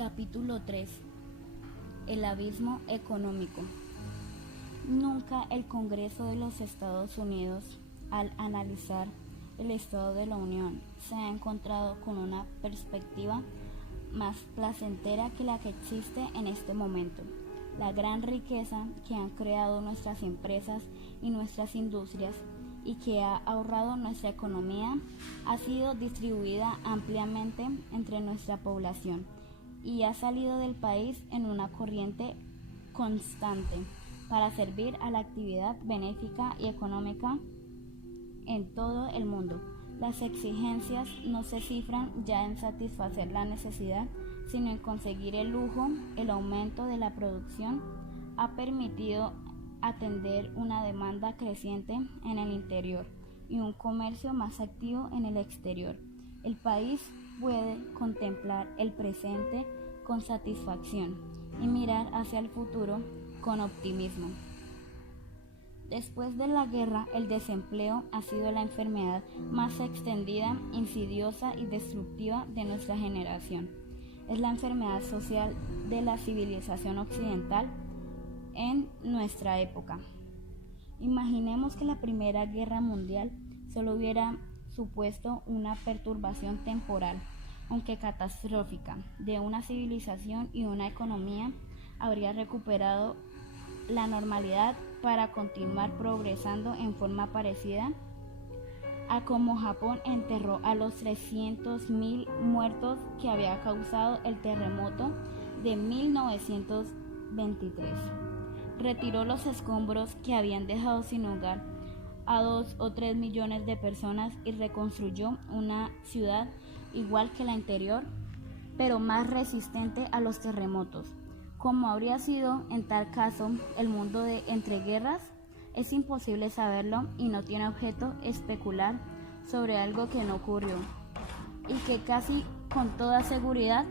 Capítulo 3. El abismo económico. Nunca el Congreso de los Estados Unidos, al analizar el estado de la Unión, se ha encontrado con una perspectiva más placentera que la que existe en este momento. La gran riqueza que han creado nuestras empresas y nuestras industrias y que ha ahorrado nuestra economía ha sido distribuida ampliamente entre nuestra población y ha salido del país en una corriente constante para servir a la actividad benéfica y económica en todo el mundo. Las exigencias no se cifran ya en satisfacer la necesidad, sino en conseguir el lujo. El aumento de la producción ha permitido atender una demanda creciente en el interior y un comercio más activo en el exterior. El país puede contemplar el presente con satisfacción y mirar hacia el futuro con optimismo. Después de la guerra, el desempleo ha sido la enfermedad más extendida, insidiosa y destructiva de nuestra generación. Es la enfermedad social de la civilización occidental en nuestra época. Imaginemos que la Primera Guerra Mundial solo hubiera supuesto una perturbación temporal, aunque catastrófica, de una civilización y una economía. Habría recuperado la normalidad para continuar progresando en forma parecida a como Japón enterró a los 300.000 muertos que había causado el terremoto de 1923. Retiró los escombros que habían dejado sin hogar a 2 o 3 millones de personas y reconstruyó una ciudad igual que la anterior, pero más resistente a los terremotos. ¿Cómo habría sido en tal caso el mundo de entreguerras? Es imposible saberlo y no tiene objeto especular sobre algo que no ocurrió y que casi con toda seguridad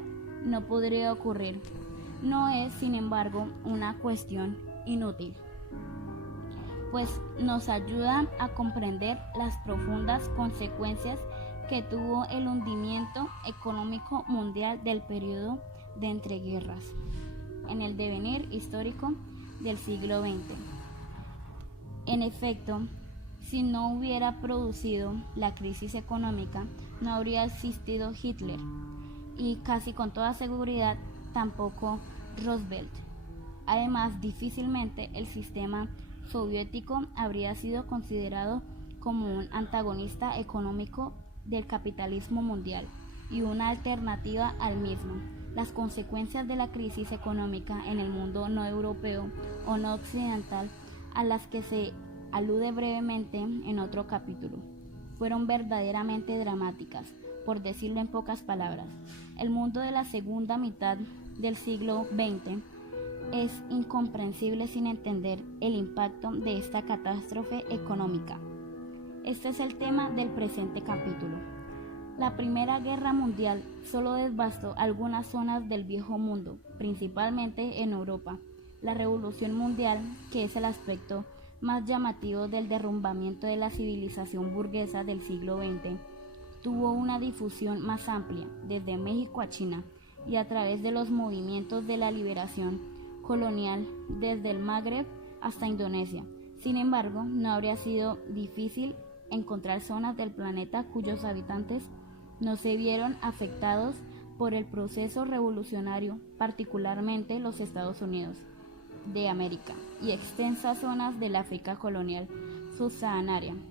no podría ocurrir. No es, sin embargo, una cuestión inútil, pues nos ayuda a comprender las profundas consecuencias que tuvo el hundimiento económico mundial del periodo de entreguerras en el devenir histórico del siglo XX. En efecto, si no hubiera producido la crisis económica, no habría existido Hitler y casi con toda seguridad tampoco Roosevelt. Además, difícilmente el sistema soviético habría sido considerado como un antagonista económico del capitalismo mundial y una alternativa al mismo. Las consecuencias de la crisis económica en el mundo no europeo o no occidental, a las que se alude brevemente en otro capítulo, fueron verdaderamente dramáticas, por decirlo en pocas palabras. El mundo de la segunda mitad del siglo XX es incomprensible sin entender el impacto de esta catástrofe económica. Este es el tema del presente capítulo. La Primera Guerra Mundial solo devastó algunas zonas del Viejo Mundo, principalmente en Europa. La Revolución Mundial, que es el aspecto más llamativo del derrumbamiento de la civilización burguesa del siglo XX, tuvo una difusión más amplia, desde México a China, y a través de los movimientos de la liberación colonial desde el Magreb hasta Indonesia. Sin embargo, no habría sido difícil encontrar zonas del planeta cuyos habitantes no se vieron afectados por el proceso revolucionario, particularmente los Estados Unidos de América y extensas zonas del África colonial subsahariana.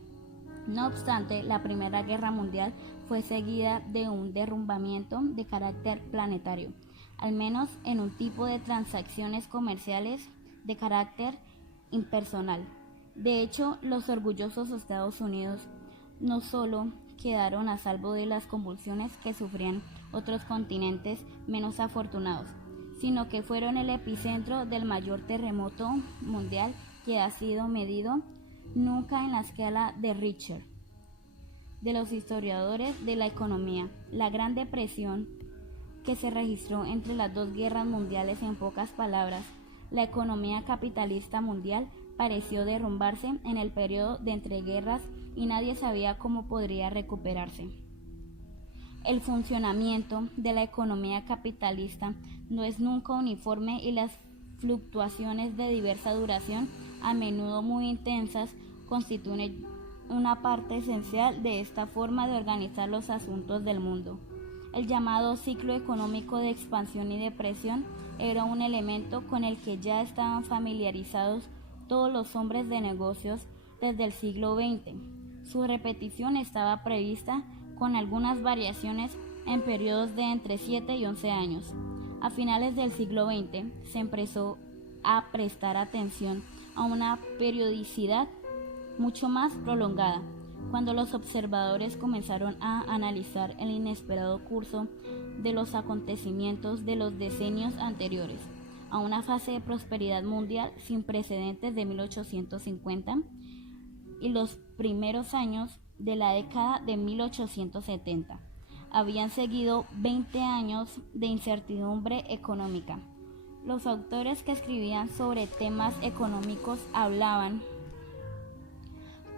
No obstante, la Primera Guerra Mundial fue seguida de un derrumbamiento de carácter planetario, al menos en un tipo de transacciones comerciales de carácter impersonal. De hecho, los orgullosos Estados Unidos no solo quedaron a salvo de las convulsiones que sufrían otros continentes menos afortunados, sino que fueron el epicentro del mayor terremoto mundial que ha sido medido nunca en la escala de Richter de los historiadores de la economía. La Gran Depresión que se registró entre las dos guerras mundiales, en pocas palabras, la economía capitalista mundial pareció derrumbarse en el periodo de entreguerras y nadie sabía cómo podría recuperarse. El funcionamiento de la economía capitalista no es nunca uniforme y las fluctuaciones de diversa duración, a menudo muy intensas, constituyen una parte esencial de esta forma de organizar los asuntos del mundo. El llamado ciclo económico de expansión y depresión era un elemento con el que ya estaban familiarizados todos los hombres de negocios desde el siglo XX. Su repetición estaba prevista con algunas variaciones en periodos de entre 7 y 11 años. A finales del siglo XX se empezó a prestar atención a una periodicidad mucho más prolongada, cuando los observadores comenzaron a analizar el inesperado curso de los acontecimientos de los decenios anteriores a una fase de prosperidad mundial sin precedentes de 1850 y los primeros años de la década de 1870. Habían seguido 20 años de incertidumbre económica. Los autores que escribían sobre temas económicos hablaban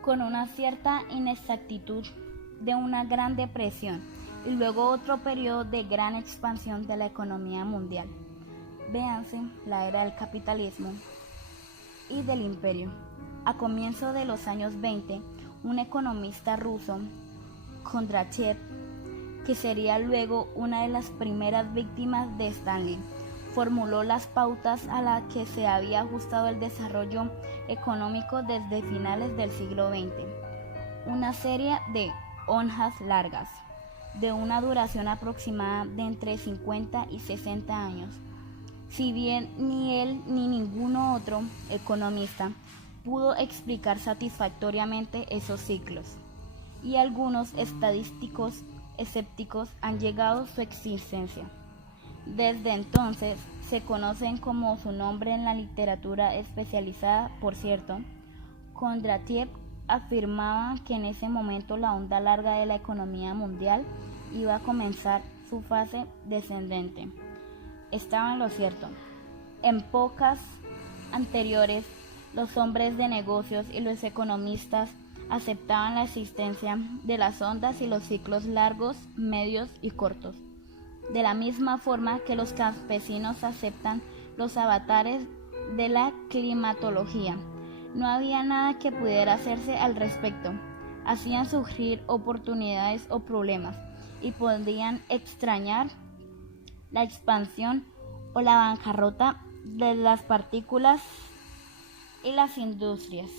con una cierta inexactitud de una gran depresión y luego otro periodo de gran expansión de la economía mundial. Véanse la era del capitalismo y del imperio. A comienzos de los años 20, un economista ruso, Kondratiev, que sería luego una de las primeras víctimas de Stalin, formuló las pautas a las que se había ajustado el desarrollo económico desde finales del siglo XX. Una serie de hojas largas, de una duración aproximada de entre 50 y 60 años. Si bien ni él ni ningún otro economista pudo explicar satisfactoriamente esos ciclos, y algunos estadísticos escépticos han llegado a su existencia. Desde entonces se conocen como su nombre en la literatura especializada. Por cierto, Kondratiev afirmaba que en ese momento la onda larga de la economía mundial iba a comenzar su fase descendente. Estaba en lo cierto. En épocas anteriores, los hombres de negocios y los economistas aceptaban la existencia de las ondas y los ciclos largos, medios y cortos, de la misma forma que los campesinos aceptan los avatares de la climatología. No había nada que pudiera hacerse al respecto. Hacían surgir oportunidades o problemas y podían extrañar la expansión o la bancarrota de las partículas y las industrias.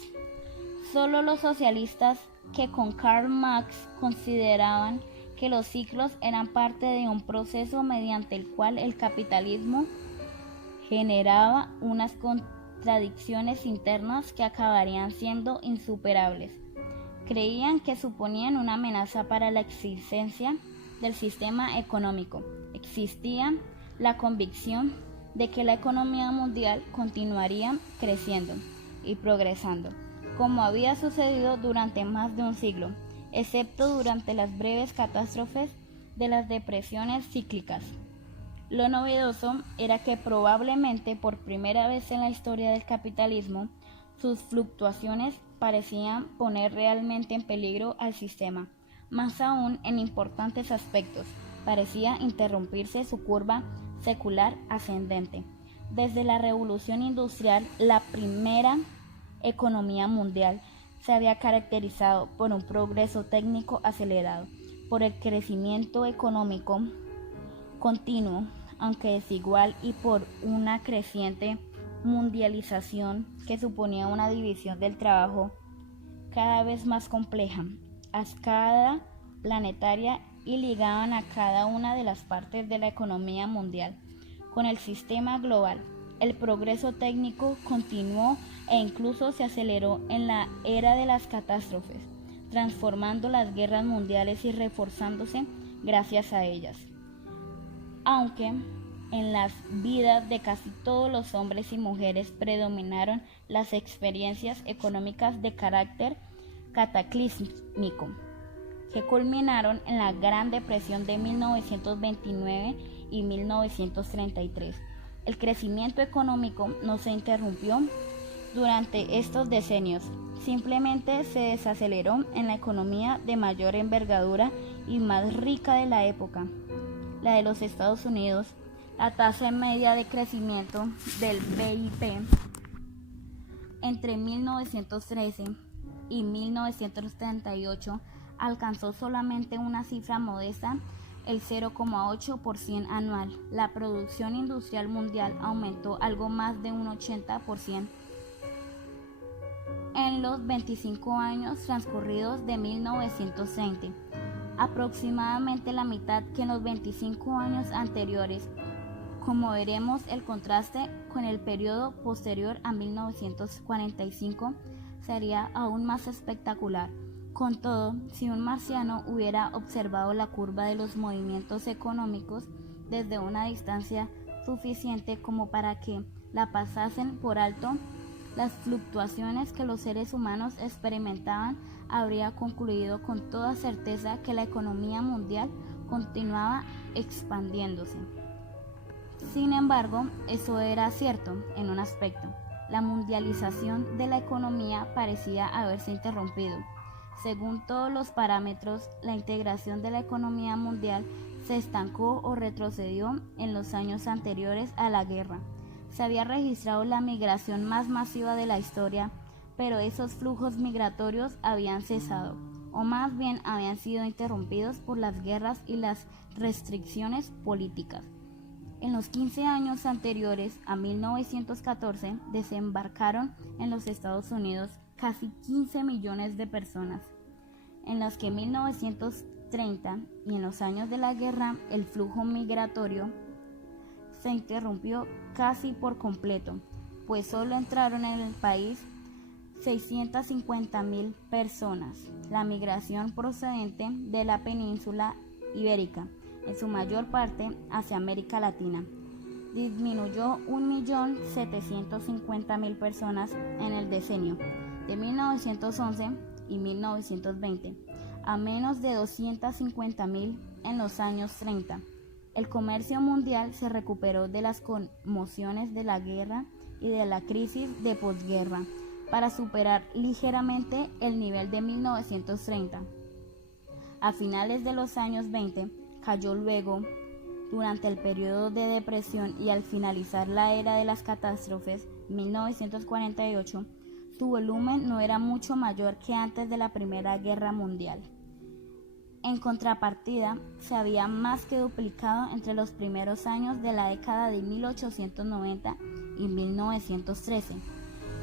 Solo los socialistas, que con Karl Marx consideraban que los ciclos eran parte de un proceso mediante el cual el capitalismo generaba unas contradicciones internas que acabarían siendo insuperables, creían que suponían una amenaza para la existencia del sistema económico. Existía la convicción de que la economía mundial continuaría creciendo y progresando, como había sucedido durante más de un siglo, excepto durante las breves catástrofes de las depresiones cíclicas. Lo novedoso era que probablemente por primera vez en la historia del capitalismo, sus fluctuaciones parecían poner realmente en peligro al sistema. Más aún, en importantes aspectos, parecía interrumpirse su curva secular ascendente. Desde la Revolución Industrial, la primera economía mundial se había caracterizado por un progreso técnico acelerado, por el crecimiento económico continuo, aunque desigual, y por una creciente mundialización que suponía una división del trabajo cada vez más compleja, a escala planetaria, y ligaban a cada una de las partes de la economía mundial con el sistema global. El progreso técnico continuó e incluso se aceleró en la era de las catástrofes, transformando las guerras mundiales y reforzándose gracias a ellas. Aunque en las vidas de casi todos los hombres y mujeres predominaron las experiencias económicas de carácter cataclísmico, que culminaron en la Gran Depresión de 1929 y 1933. El crecimiento económico no se interrumpió durante estos decenios. Simplemente se desaceleró en la economía de mayor envergadura y más rica de la época, la de los Estados Unidos. La tasa media de crecimiento del BIP entre 1913 y 1938 alcanzó solamente una cifra modesta, el 0,8% anual. La producción industrial mundial aumentó algo más de un 80% en los 25 años transcurridos de 1930, aproximadamente la mitad que en los 25 años anteriores. Como veremos, el contraste con el periodo posterior a 1945 sería aún más espectacular. Con todo, si un marciano hubiera observado la curva de los movimientos económicos desde una distancia suficiente como para que la pasasen por alto, las fluctuaciones que los seres humanos experimentaban, habría concluido con toda certeza que la economía mundial continuaba expandiéndose. Sin embargo, eso era cierto en un aspecto. La mundialización de la economía parecía haberse interrumpido. Según todos los parámetros, la integración de la economía mundial se estancó o retrocedió en los años anteriores a la guerra. Se había registrado la migración más masiva de la historia, pero esos flujos migratorios habían cesado, o más bien habían sido interrumpidos por las guerras y las restricciones políticas. En los 15 años anteriores a 1914 desembarcaron en los Estados Unidos casi 15 millones de personas, en las que en 1930 y en los años de la guerra el flujo migratorio se interrumpió casi por completo, pues solo entraron en el país 650,000 personas. La migración procedente de la península ibérica, en su mayor parte hacia América Latina, disminuyó 1.750.000 personas en el decenio de 1911 y 1920, a menos de 250,000 en los años 30. El comercio mundial se recuperó de las conmociones de la guerra y de la crisis de posguerra para superar ligeramente el nivel de 1930. A finales de los años 20, cayó luego, durante el periodo de depresión y al finalizar la era de las catástrofes, 1948, su volumen no era mucho mayor que antes de la Primera Guerra Mundial. En contrapartida, se había más que duplicado entre los primeros años de la década de 1890 y 1913,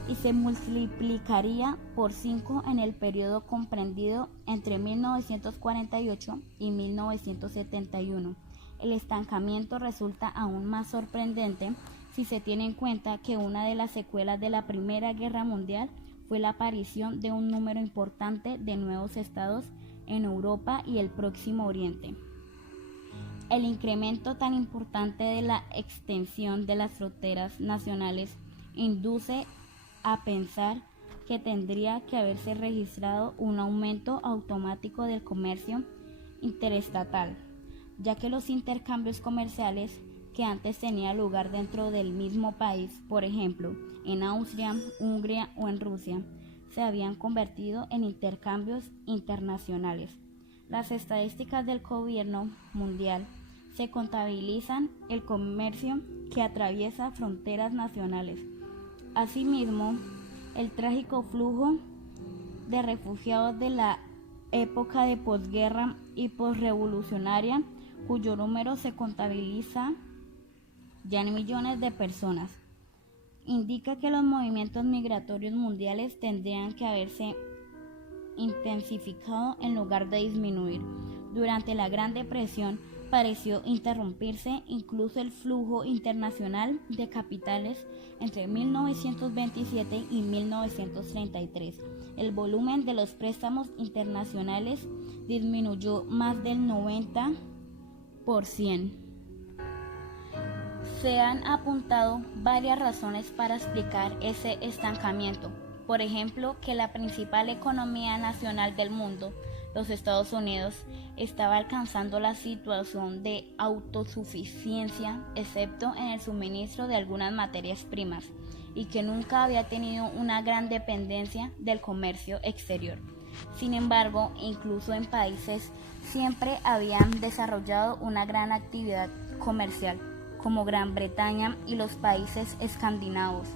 y se multiplicaría por 5 en el periodo comprendido entre 1948 y 1971. El estancamiento resulta aún más sorprendente si se tiene en cuenta que una de las secuelas de la Primera Guerra Mundial fue la aparición de un número importante de nuevos estados en Europa y el Próximo Oriente. El incremento tan importante de la extensión de las fronteras nacionales induce a pensar que tendría que haberse registrado un aumento automático del comercio interestatal, ya que los intercambios comerciales que antes tenían lugar dentro del mismo país, por ejemplo, en Austria, Hungría o en Rusia, se habían convertido en intercambios internacionales. Las estadísticas del gobierno mundial se contabilizan el comercio que atraviesa fronteras nacionales. Asimismo, el trágico flujo de refugiados de la época de posguerra y posrevolucionaria, cuyo número se contabiliza ya en millones de personas, indica que los movimientos migratorios mundiales tendrían que haberse intensificado en lugar de disminuir. Durante la Gran Depresión pareció interrumpirse incluso el flujo internacional de capitales entre 1927 y 1933. El volumen de los préstamos internacionales disminuyó más del 90%. Se han apuntado varias razones para explicar ese estancamiento. Por ejemplo, que la principal economía nacional del mundo, los Estados Unidos, estaba alcanzando la situación de autosuficiencia, excepto en el suministro de algunas materias primas, y que nunca había tenido una gran dependencia del comercio exterior. Sin embargo, incluso en países siempre habían desarrollado una gran actividad comercial, como Gran Bretaña y los países escandinavos.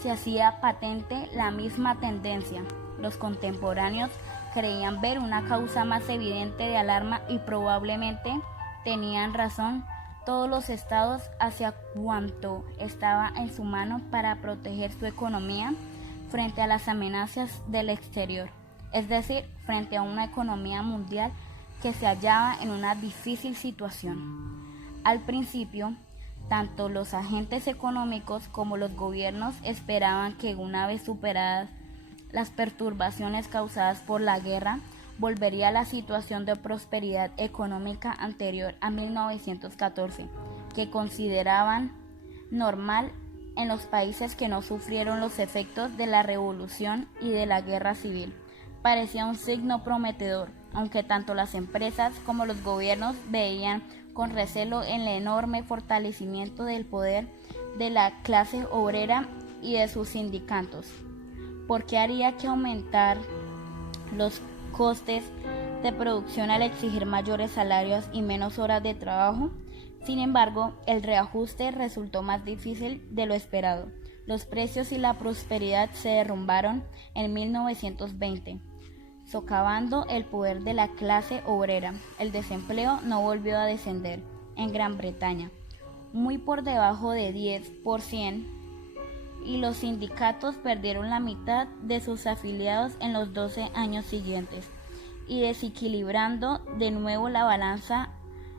Se hacía patente la misma tendencia. Los contemporáneos creían ver una causa más evidente de alarma y probablemente tenían razón. Todos los estados hacían cuanto estaba en su mano para proteger su economía frente a las amenazas del exterior, es decir, frente a una economía mundial que se hallaba en una difícil situación. Al principio, tanto los agentes económicos como los gobiernos esperaban que una vez superadas las perturbaciones causadas por la guerra, volvería a la situación de prosperidad económica anterior a 1914, que consideraban normal en los países que no sufrieron los efectos de la revolución y de la guerra civil. Parecía un signo prometedor, aunque tanto las empresas como los gobiernos veían con recelo el enorme fortalecimiento del poder de la clase obrera y de sus sindicatos, porque haría que aumentar los costes de producción al exigir mayores salarios y menos horas de trabajo. Sin embargo, el reajuste resultó más difícil de lo esperado. Los precios y la prosperidad se derrumbaron en 1920, socavando el poder de la clase obrera. El desempleo no volvió a descender en Gran Bretaña, muy por debajo de 10%, y los sindicatos perdieron la mitad de sus afiliados en los 12 años siguientes, y desequilibrando de nuevo la balanza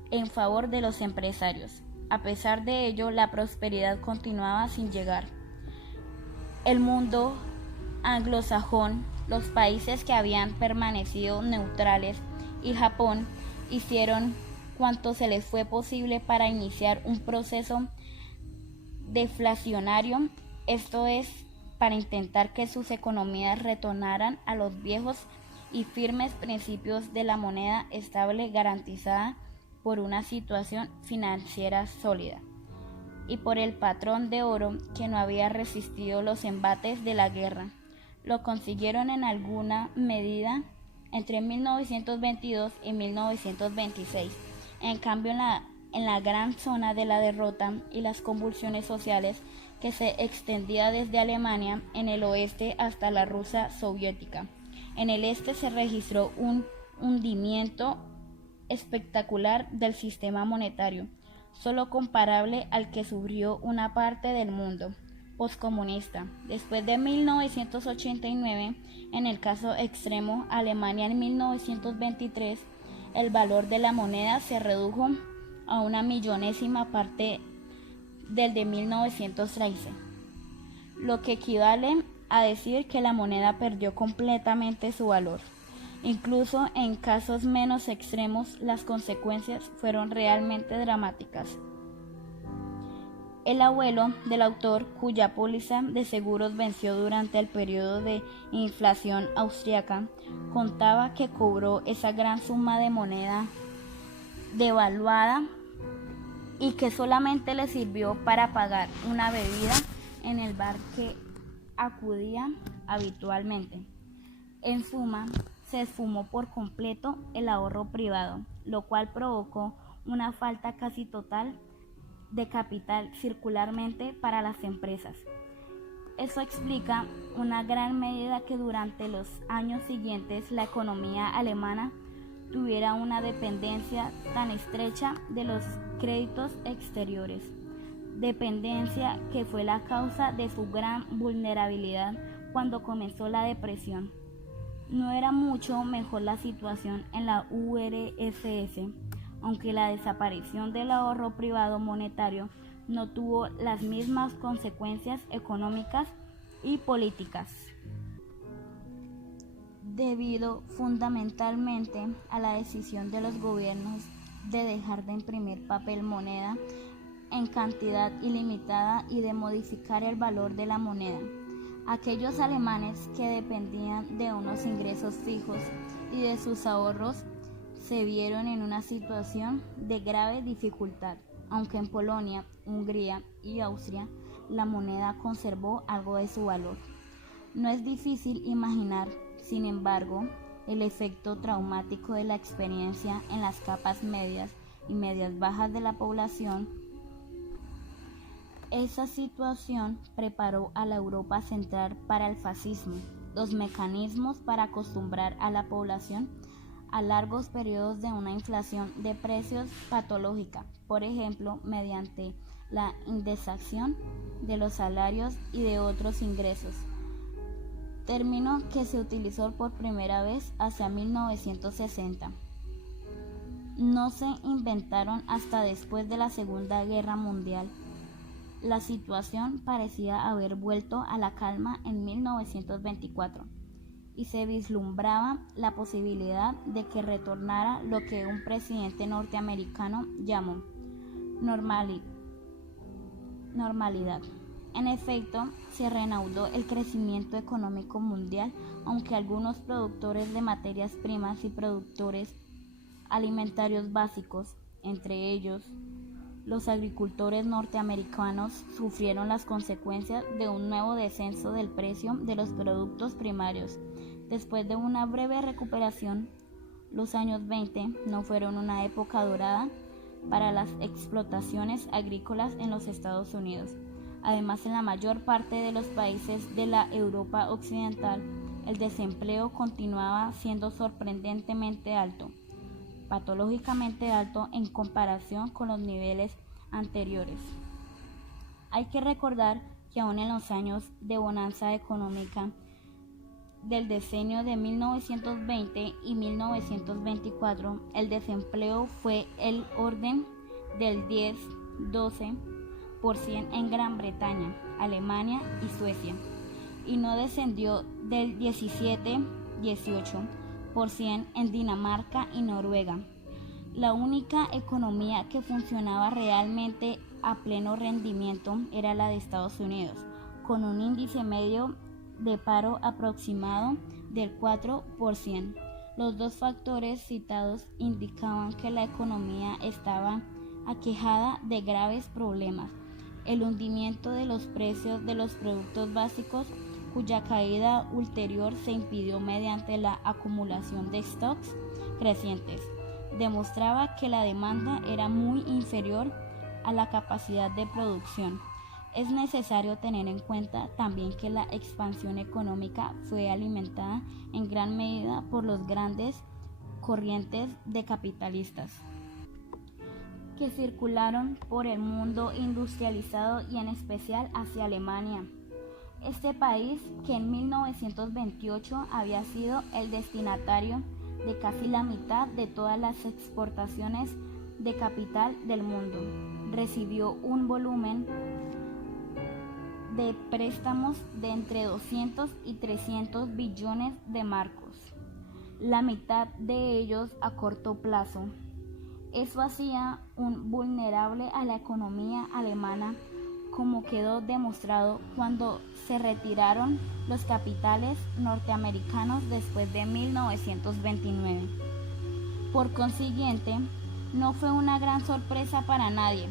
en favor de los empresarios. A pesar de ello, la prosperidad continuaba sin llegar. El mundo anglosajón, los países que habían permanecido neutrales y Japón hicieron cuanto se les fue posible para iniciar un proceso deflacionario, esto es, para intentar que sus economías retornaran a los viejos y firmes principios de la moneda estable garantizada por una situación financiera sólida y por el patrón de oro que no había resistido los embates de la guerra. Lo consiguieron en alguna medida entre 1922 y 1926. En cambio, en la gran zona de la derrota y las convulsiones sociales que se extendía desde Alemania en el oeste hasta la Rusia soviética, en el este se registró un hundimiento espectacular del sistema monetario, solo comparable al que sufrió una parte del mundo poscomunista. Después de 1989, en el caso extremo, Alemania en 1923, el valor de la moneda se redujo a una millonésima parte del de 1913, lo que equivale a decir que la moneda perdió completamente su valor. Incluso en casos menos extremos, las consecuencias fueron realmente dramáticas. El abuelo del autor, cuya póliza de seguros venció durante el periodo de inflación austriaca, contaba que cobró esa gran suma de moneda devaluada y que solamente le sirvió para pagar una bebida en el bar que acudía habitualmente. En suma, se esfumó por completo el ahorro privado, lo cual provocó una falta casi total de capital circularmente para las empresas. Eso explica una gran medida que durante los años siguientes la economía alemana tuviera una dependencia tan estrecha de los créditos exteriores, dependencia que fue la causa de su gran vulnerabilidad cuando comenzó la depresión. No era mucho mejor la situación en la URSS, aunque la desaparición del ahorro privado monetario no tuvo las mismas consecuencias económicas y políticas, debido fundamentalmente a la decisión de los gobiernos de dejar de imprimir papel moneda en cantidad ilimitada y de modificar el valor de la moneda. Aquellos alemanes que dependían de unos ingresos fijos y de sus ahorros se vieron en una situación de grave dificultad, aunque en Polonia, Hungría y Austria la moneda conservó algo de su valor. No es difícil imaginar, sin embargo, el efecto traumático de la experiencia en las capas medias y medias bajas de la población. Esa situación preparó a la Europa central para el fascismo. Los mecanismos para acostumbrar a la población a largos periodos de una inflación de precios patológica, por ejemplo, mediante la indexación de los salarios y de otros ingresos, término que se utilizó por primera vez hacia 1960. No se inventaron hasta después de la Segunda Guerra Mundial. La situación parecía haber vuelto a la calma en 1924 y se vislumbraba la posibilidad de que retornara lo que un presidente norteamericano llamó normalidad. En efecto, se reanudó el crecimiento económico mundial, aunque algunos productores de materias primas y productores alimentarios básicos, entre ellos los agricultores norteamericanos, sufrieron las consecuencias de un nuevo descenso del precio de los productos primarios. Después de una breve recuperación, los años 20 no fueron una época dorada para las explotaciones agrícolas en los Estados Unidos. Además, en la mayor parte de los países de la Europa occidental, el desempleo continuaba siendo sorprendentemente alto, patológicamente alto en comparación con los niveles anteriores. Hay que recordar que aún en los años de bonanza económica del decenio de 1920 y 1924, el desempleo fue el orden del 10-12% en Gran Bretaña, Alemania y Suecia, y no descendió del 17-18% en Dinamarca y Noruega. La única economía que funcionaba realmente a pleno rendimiento era la de Estados Unidos, con un índice medio de paro aproximado del 4%. Los dos factores citados indicaban que la economía estaba aquejada de graves problemas: el hundimiento de los precios de los productos básicos, cuya caída ulterior se impidió mediante la acumulación de stocks crecientes, demostraba que la demanda era muy inferior a la capacidad de producción. Es necesario tener en cuenta también que la expansión económica fue alimentada en gran medida por los grandes corrientes de capitalistas que circularon por el mundo industrializado y en especial hacia Alemania. Este país, que en 1928 había sido el destinatario de casi la mitad de todas las exportaciones de capital del mundo, recibió un volumen de préstamos de entre 200 y 300 billones de marcos, la mitad de ellos a corto plazo. Eso hacía un vulnerable a la economía alemana, como quedó demostrado cuando se retiraron los capitales norteamericanos después de 1929. Por consiguiente, no fue una gran sorpresa para nadie,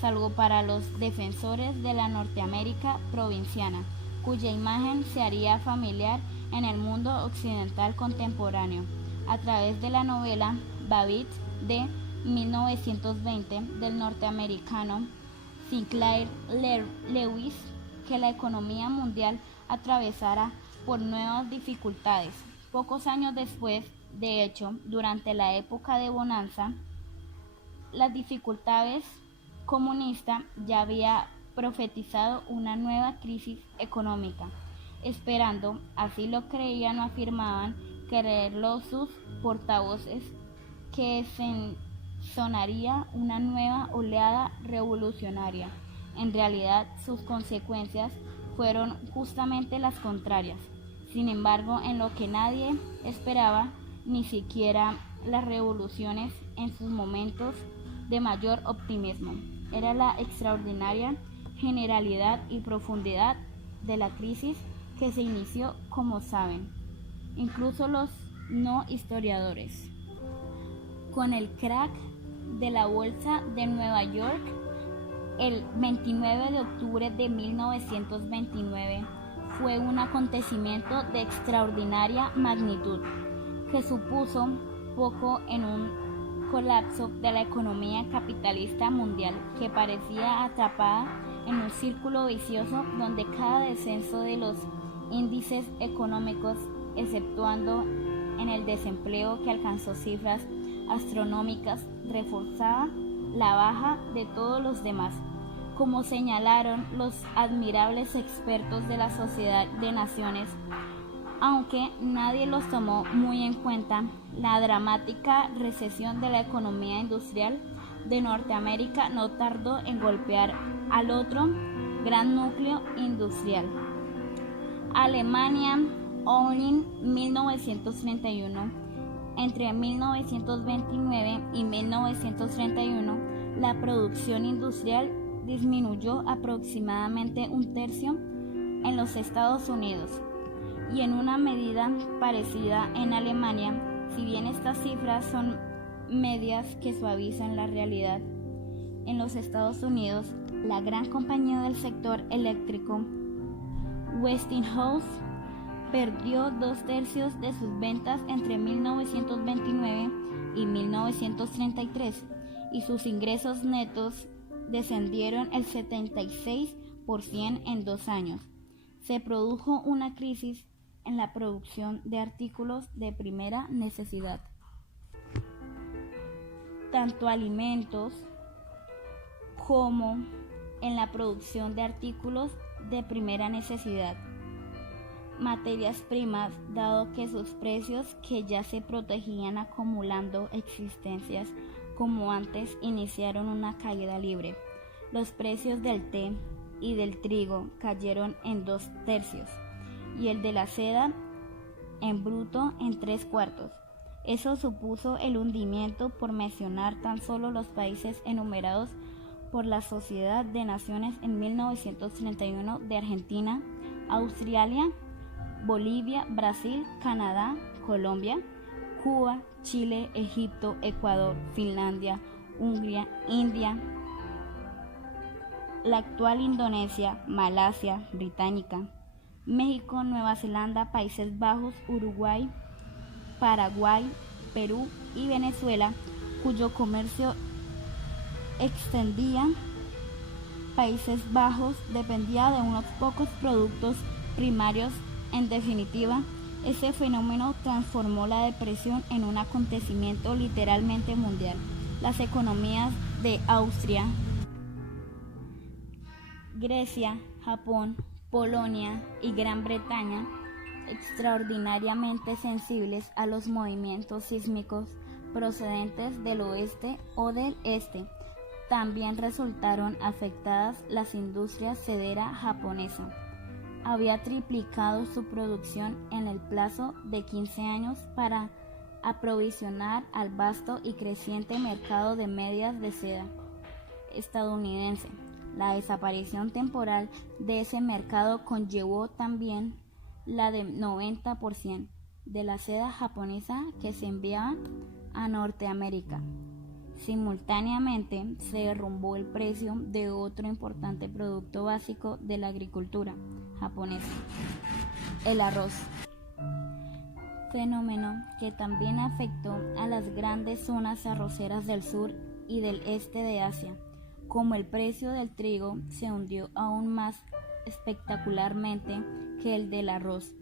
salvo para los defensores de la Norteamérica provinciana, cuya imagen se haría familiar en el mundo occidental contemporáneo a través de la novela Babbitt de 1920 del norteamericano Sinclair Lewis, que la economía mundial atravesara por nuevas dificultades. Pocos años después, de hecho, durante la época de bonanza, las dificultades comunista ya había profetizado una nueva crisis económica, esperando, así lo creían o afirmaban creerlo sus portavoces, que sonaría una nueva oleada revolucionaria. En realidad, sus consecuencias fueron justamente las contrarias. Sin embargo, en lo que nadie esperaba, ni siquiera las revoluciones en sus momentos de mayor optimismo, era la extraordinaria generalidad y profundidad de la crisis que se inició, como saben, incluso los no historiadores, con el crack de la bolsa de Nueva York El 29 de octubre de 1929 fue un acontecimiento de extraordinaria magnitud que supuso poco en un colapso de la economía capitalista mundial que parecía atrapada en un círculo vicioso donde cada descenso de los índices económicos, exceptuando en el desempleo que alcanzó cifras astronómicas, reforzaba la baja de todos los demás. Como señalaron los admirables expertos de la Sociedad de Naciones, aunque nadie los tomó muy en cuenta, la dramática recesión de la economía industrial de Norteamérica no tardó en golpear al otro gran núcleo industrial, Alemania. Aún en 1931, entre 1929 y 1931, la producción industrial disminuyó aproximadamente un tercio en los Estados Unidos y en una medida parecida en Alemania, si bien estas cifras son medias que suavizan la realidad. En los Estados Unidos, la gran compañía del sector eléctrico, Westinghouse, perdió 2/3 de sus ventas entre 1929 y 1933 y sus ingresos netos descendieron el 76% en 2 años. Se produjo una crisis en la producción de artículos de primera necesidad, tanto alimentos como en la producción de artículos de primera necesidad, materias primas, dado que sus precios, que ya se protegían acumulando existencias como antes, iniciaron una caída libre. Los precios del té y del trigo cayeron en 2/3 y el de la seda en bruto en 3/4. Eso supuso el hundimiento, por mencionar tan solo los países enumerados por la Sociedad de Naciones en 1931, de Argentina, Australia, Bolivia, Brasil, Canadá, Colombia, Cuba, Chile, Egipto, Ecuador, Finlandia, Hungría, India, la actual Indonesia, Malasia Británica, México, Nueva Zelanda, Países Bajos, Uruguay, Paraguay, Perú y Venezuela, cuyo comercio extendía Países Bajos dependía de unos pocos productos primarios. En definitiva, ese fenómeno transformó la depresión en un acontecimiento literalmente mundial. Las economías de Austria, Grecia, Japón, Polonia y Gran Bretaña, extraordinariamente sensibles a los movimientos sísmicos procedentes del oeste o del este, también resultaron afectadas. Las industrias cedera japonesa había triplicado su producción en el plazo de 15 años para aprovisionar al vasto y creciente mercado de medias de seda estadounidense. La desaparición temporal de ese mercado conllevó también la del 90% de la seda japonesa que se enviaba a Norteamérica. Simultáneamente se derrumbó el precio de otro importante producto básico de la agricultura japonesa, el arroz, fenómeno que también afectó a las grandes zonas arroceras del sur y del este de Asia. Como el precio del trigo se hundió aún más espectacularmente que el del arroz,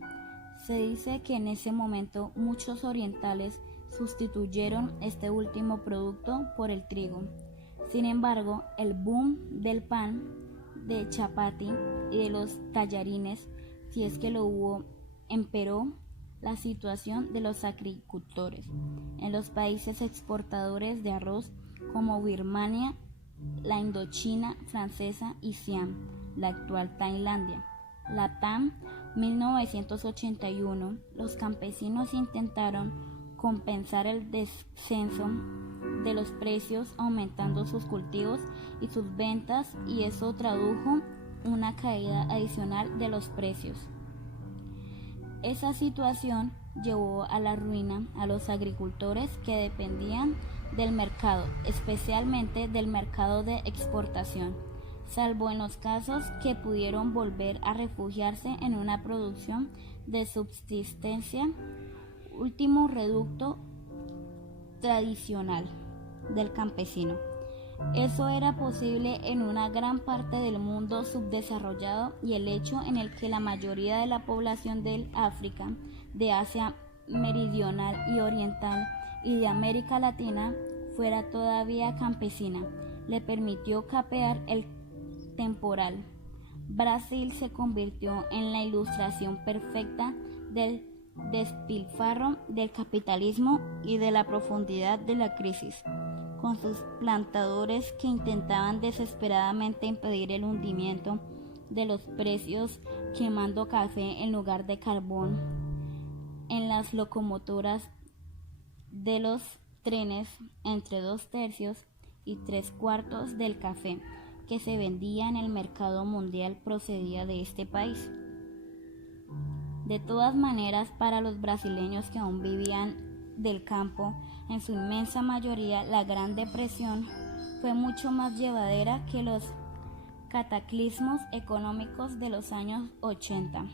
se dice que en ese momento muchos orientales sustituyeron este último producto por el trigo. Sin embargo, el boom del pan de chapati y de los tallarines, si es que lo hubo, empeoró la situación de los agricultores en los países exportadores de arroz como Birmania, la Indochina francesa y Siam, la actual Tailandia. Latam 1981, los campesinos intentaron compensar el descenso de los precios aumentando sus cultivos y sus ventas, y eso tradujo una caída adicional de los precios. Esa situación llevó a la ruina a los agricultores que dependían del mercado, especialmente del mercado de exportación. salvo en los casos que pudieron volver a refugiarse en una producción de subsistencia, último reducto tradicional del campesino. Eso era posible en una gran parte del mundo subdesarrollado, y el hecho en el que la mayoría de la población del África, de Asia meridional y oriental y de América Latina fuera todavía campesina le permitió capear el temporal. Brasil se convirtió en la ilustración perfecta del despilfarro del capitalismo y de la profundidad de la crisis, con sus plantadores que intentaban desesperadamente impedir el hundimiento de los precios quemando café en lugar de carbón en las locomotoras de los trenes. Entre 2/3 y 3/4 del café que se vendía en el mercado mundial procedía de este país. De todas maneras, para los brasileños que aún vivían del campo, en su inmensa mayoría, la Gran Depresión fue mucho más llevadera que los cataclismos económicos de los años 80,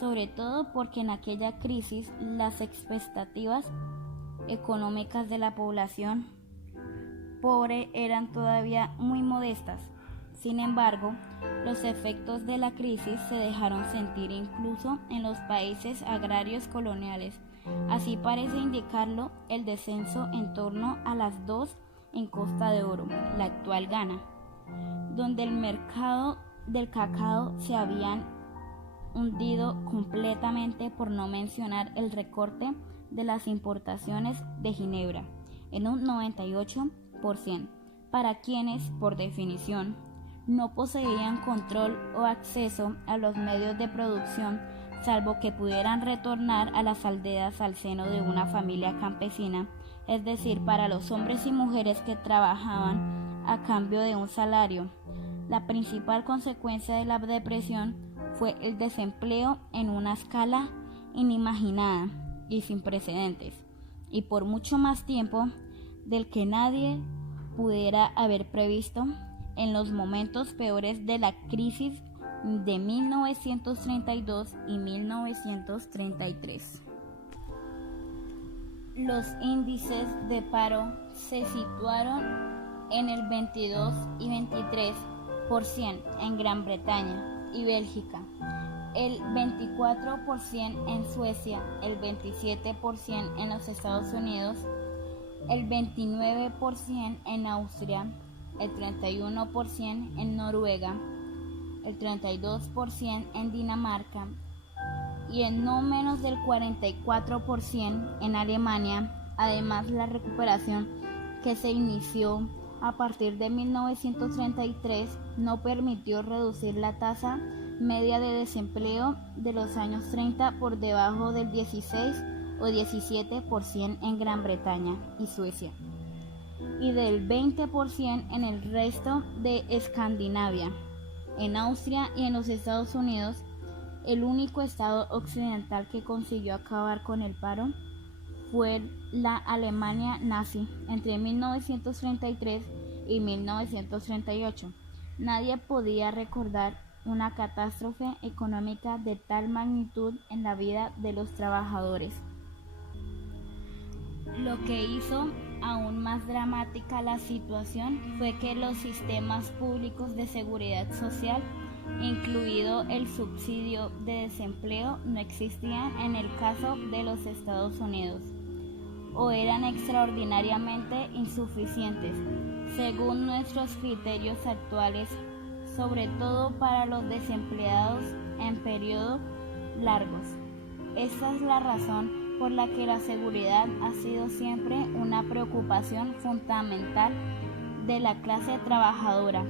sobre todo porque en aquella crisis las expectativas económicas de la población pobre eran todavía muy modestas. Sin embargo, los efectos de la crisis se dejaron sentir incluso en los países agrarios coloniales. Así parece indicarlo el descenso en torno a las 2 en Costa de Oro, la actual Ghana, donde el mercado del cacao se habían hundido completamente, por no mencionar el recorte de las importaciones de Ginebra en un 98%, para quienes, por definición, no poseían control o acceso a los medios de producción, salvo que pudieran retornar a las aldeas al seno de una familia campesina, es decir, para los hombres y mujeres que trabajaban a cambio de un salario. La principal consecuencia de la depresión fue el desempleo en una escala inimaginada y sin precedentes, y por mucho más tiempo del que nadie pudiera haber previsto. En los momentos peores de la crisis de 1932 y 1933. Los índices de paro se situaron en el 22 y 23% en Gran Bretaña y Bélgica, el 24% en Suecia, el 27% en los Estados Unidos, el 29% en Austria, el 31% en Noruega, el 32% en Dinamarca y en no menos del 44% en Alemania. Además, la recuperación que se inició a partir de 1933 no permitió reducir la tasa media de desempleo de los años 30 por debajo del 16 o 17% en Gran Bretaña y Suecia, y del 20% en el resto de Escandinavia. En Austria y en los Estados Unidos, el único estado occidental que consiguió acabar con el paro fue la Alemania nazi entre 1933 y 1938. Nadie podía recordar una catástrofe económica de tal magnitud en la vida de los trabajadores. Lo que hizo aún más dramática la situación fue que los sistemas públicos de seguridad social, incluido el subsidio de desempleo, no existían en el caso de los Estados Unidos, o eran extraordinariamente insuficientes, según nuestros criterios actuales, sobre todo para los desempleados en periodos largos. Esta es la razón por la que la seguridad ha sido siempre una preocupación fundamental de la clase trabajadora.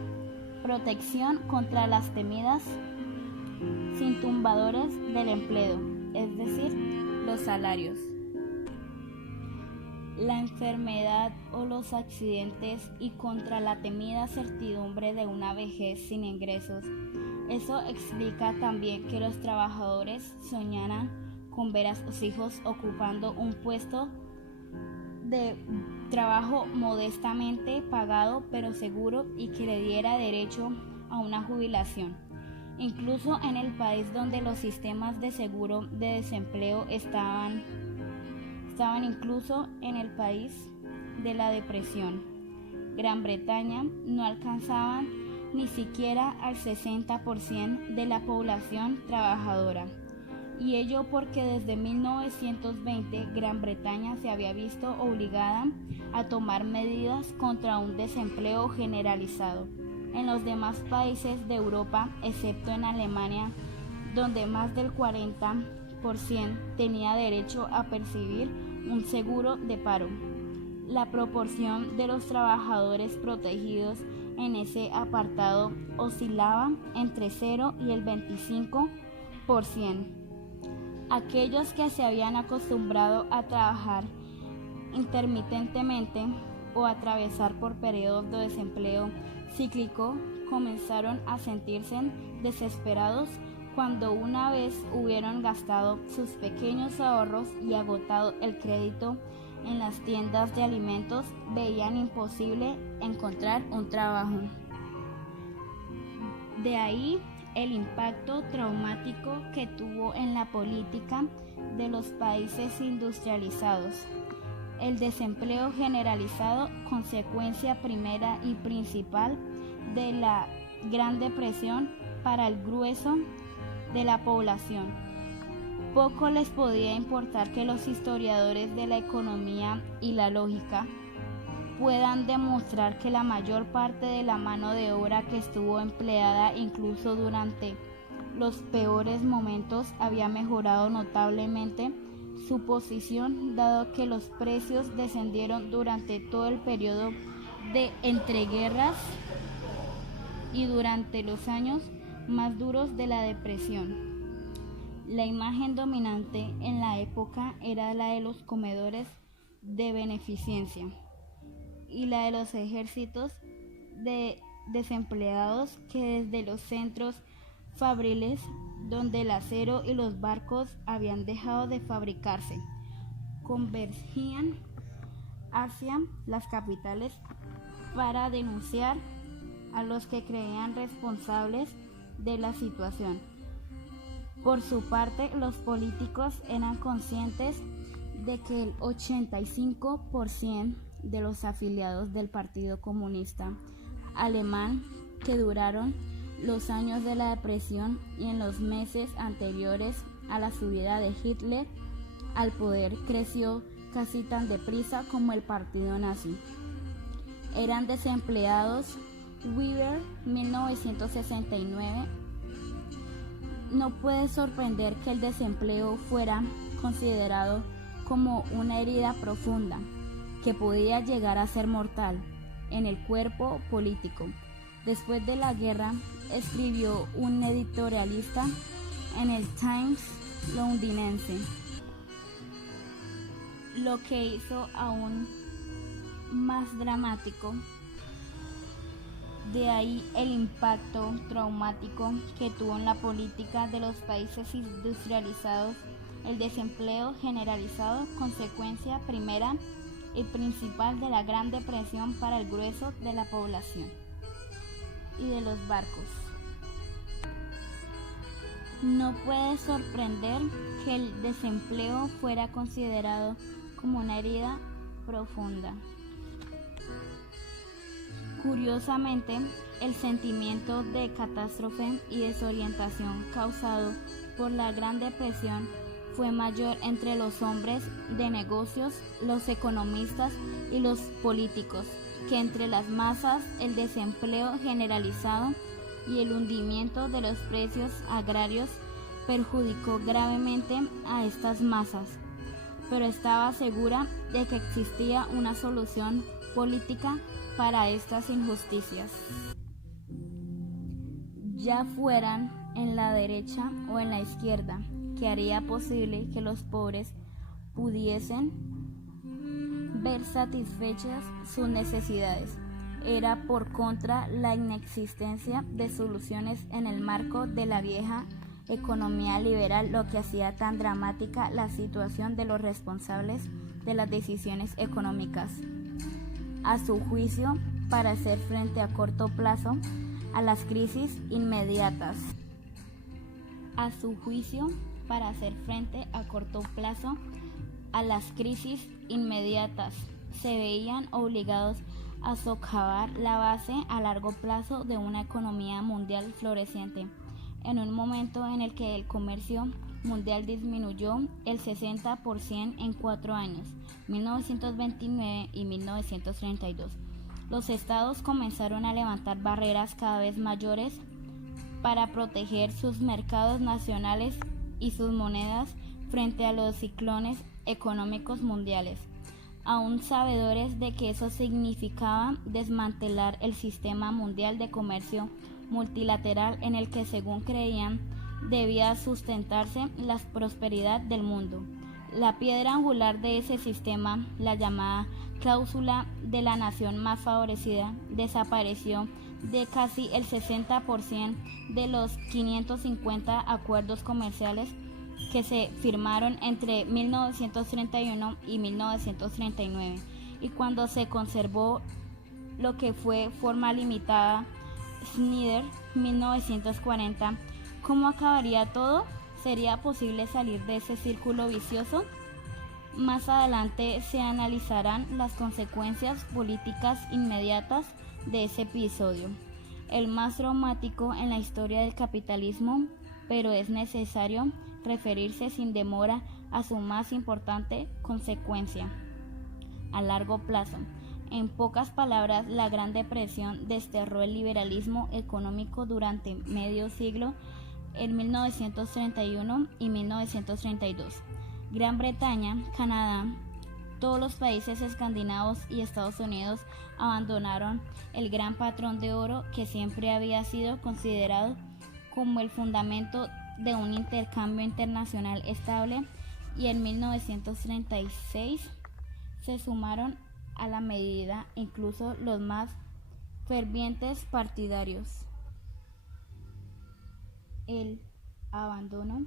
Protección contra las temidas cintumbadores del empleo, es decir, los salarios, la enfermedad o los accidentes, y contra la temida certidumbre de una vejez sin ingresos. Eso explica también que los trabajadores soñaran con ver a sus hijos ocupando un puesto de trabajo modestamente pagado pero seguro, y que le diera derecho a a una jubilación. Incluso en el país donde los sistemas de seguro de desempleo estaban incluso en el país de la depresión, Gran Bretaña, no alcanzaban ni siquiera al 60% de la población trabajadora. Y ello porque desde 1920 Gran Bretaña se había visto obligada a tomar medidas contra un desempleo generalizado. En los demás países de Europa, excepto en Alemania, donde más del 40% tenía derecho a percibir un seguro de paro, la proporción de los trabajadores protegidos en ese apartado oscilaba entre 0 y el 25%. Aquellos que se habían acostumbrado a trabajar intermitentemente o a atravesar por periodos de desempleo cíclico comenzaron a sentirse desesperados cuando una vez hubieron gastado sus pequeños ahorros y agotado el crédito en las tiendas de alimentos, veían imposible encontrar un trabajo. De ahí el impacto traumático que tuvo en la política de los países industrializados. El desempleo generalizado, consecuencia primera y principal de la Gran Depresión para el grueso de la población. Poco les podía importar que los historiadores de la economía y la lógica puedan demostrar que la mayor parte de la mano de obra que estuvo empleada incluso durante los peores momentos había mejorado notablemente su posición, dado que los precios descendieron durante todo el periodo de entreguerras y durante los años más duros de la depresión. La imagen dominante en la época era la de los comedores de beneficencia y la de los ejércitos de desempleados que desde los centros fabriles donde el acero y los barcos habían dejado de fabricarse, convergían hacia las capitales para denunciar a los que creían responsables de la situación. Por su parte, los políticos eran conscientes de que el 85% de los afiliados del Partido Comunista Alemán que duraron los años de la depresión y en los meses anteriores a la subida de Hitler al poder creció casi tan deprisa como el partido nazi. Eran desempleados. Weber, 1969. No puede sorprender que el desempleo fuera considerado como una herida profunda que podía llegar a ser mortal en el cuerpo político. Después de la guerra, escribió un editorialista en el Times londinense, lo que hizo aún más dramático. De ahí el impacto traumático que tuvo en la política de los países industrializados, el desempleo generalizado, consecuencia primera y principal de la Gran Depresión para el grueso de la población y de los barcos. No puede sorprender que el desempleo fuera considerado como una herida profunda. Curiosamente, el sentimiento de catástrofe y desorientación causado por la Gran Depresión fue mayor entre los hombres de negocios, los economistas y los políticos que entre las masas. El desempleo generalizado y el hundimiento de los precios agrarios perjudicó gravemente a estas masas, pero estaba segura de que existía una solución política para estas injusticias, ya fueran en la derecha o en la izquierda, que haría posible que los pobres pudiesen ver satisfechas sus necesidades. Era por contra la inexistencia de soluciones en el marco de la vieja economía liberal lo que hacía tan dramática la situación de los responsables de las decisiones económicas. A su juicio, para hacer frente a corto plazo a las crisis inmediatas. A su juicio, para hacer frente a corto plazo a las crisis inmediatas, se veían obligados a socavar la base a largo plazo de una economía mundial floreciente, en un momento en el que el comercio mundial disminuyó el 60% en 4 años, 1929 y 1932. Los estados comenzaron a levantar barreras cada vez mayores para proteger sus mercados nacionales y sus monedas frente a los ciclones económicos mundiales, aún sabedores de que eso significaba desmantelar el sistema mundial de comercio multilateral en el que, según creían, debía sustentarse la prosperidad del mundo. La piedra angular de ese sistema, la llamada cláusula de la nación más favorecida, desapareció de casi el 60% de los 550 acuerdos comerciales que se firmaron entre 1931 y 1939, y cuando se conservó lo que fue forma limitada, Snyder, 1940, ¿cómo acabaría todo? ¿Sería posible salir de ese círculo vicioso? Más adelante se analizarán las consecuencias políticas inmediatas de ese episodio, el más traumático en la historia del capitalismo, pero es necesario referirse sin demora a su más importante consecuencia a largo plazo. En pocas palabras, la Gran Depresión desterró el liberalismo económico durante medio siglo en 1931 y 1932. Gran Bretaña, Canadá, todos los países escandinavos y Estados Unidos abandonaron el gran patrón de oro que siempre había sido considerado como el fundamento de un intercambio internacional estable, y en 1936 se sumaron a la medida incluso los más fervientes partidarios. El abandono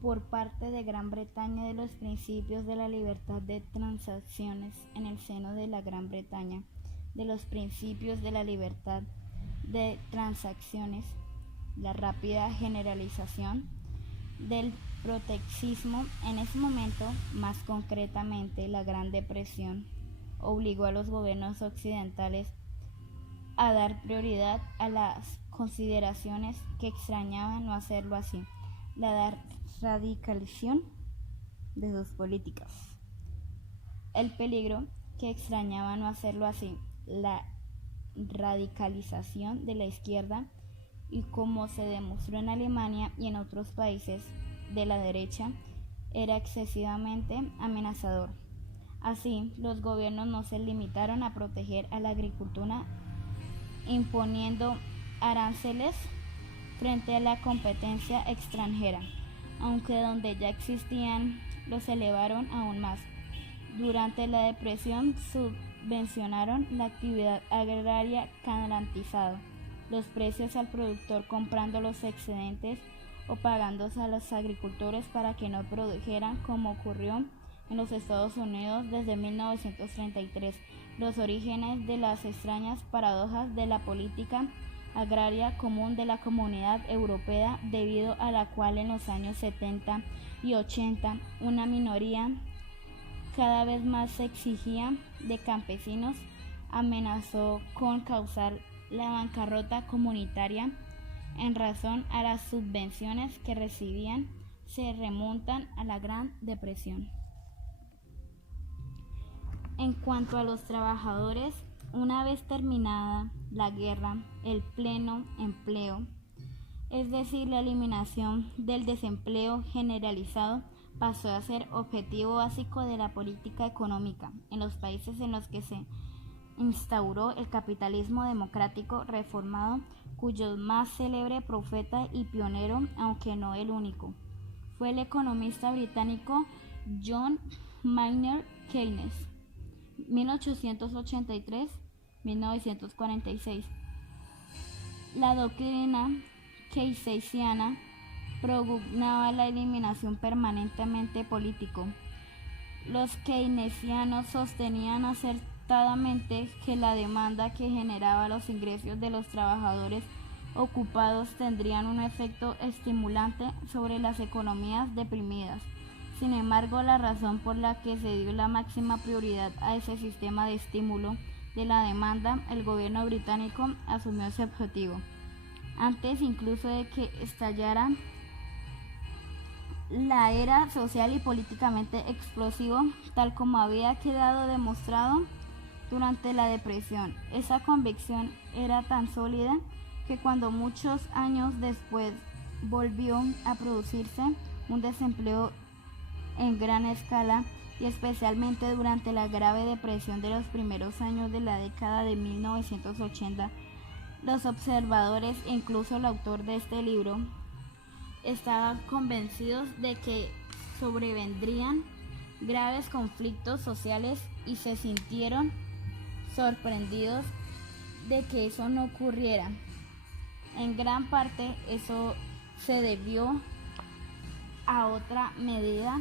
por parte de Gran Bretaña de los principios de la libertad de transacciones en el seno de la Gran Bretaña, de los principios de la libertad de transacciones, la rápida generalización del proteccionismo en ese momento, más concretamente la Gran Depresión, obligó a los gobiernos occidentales a dar prioridad a las consideraciones que extrañaban no hacerlo así, la radicalización de sus políticas. El peligro que extrañaba no hacerlo así, la radicalización de la izquierda, y como se demostró en Alemania y en otros países de la derecha, era excesivamente amenazador. Así, los gobiernos no se limitaron a proteger a la agricultura imponiendo aranceles frente a la competencia extranjera, aunque donde ya existían los elevaron aún más. Durante la depresión subvencionaron la actividad agraria garantizando los precios al productor, comprando los excedentes o pagándose a los agricultores para que no produjeran, como ocurrió en los Estados Unidos desde 1933. Los orígenes de las extrañas paradojas de la política agraria común de la Comunidad Europea, debido a la cual en los años 70 y 80 una minoría cada vez más se exigía de campesinos, amenazó con causar la bancarrota comunitaria en razón a las subvenciones que recibían, se remontan a la Gran Depresión. En cuanto a los trabajadores, una vez terminada la guerra, el pleno empleo, es decir, la eliminación del desempleo generalizado, pasó a ser objetivo básico de la política económica en los países en los que se instauró el capitalismo democrático reformado, cuyo más célebre profeta y pionero, aunque no el único, fue el economista británico John Maynard Keynes, 1883-1946. La doctrina keynesiana propugnaba la eliminación permanentemente político. Los keynesianos sostenían acertadamente que la demanda que generaba los ingresos de los trabajadores ocupados tendrían un efecto estimulante sobre las economías deprimidas. Sin embargo, la razón por la que se dio la máxima prioridad a ese sistema de estímulo de la demanda, el gobierno británico asumió ese objetivo. Antes incluso de que estallara la era social y políticamente explosivo, tal como había quedado demostrado durante la depresión. Esa convicción era tan sólida que cuando muchos años después volvió a producirse un desempleo en gran escala, y especialmente durante la grave depresión de los primeros años de la década de 1980, los observadores e incluso el autor de este libro estaban convencidos de que sobrevendrían graves conflictos sociales y se sintieron sorprendidos de que eso no ocurriera. En gran parte eso se debió a otra medida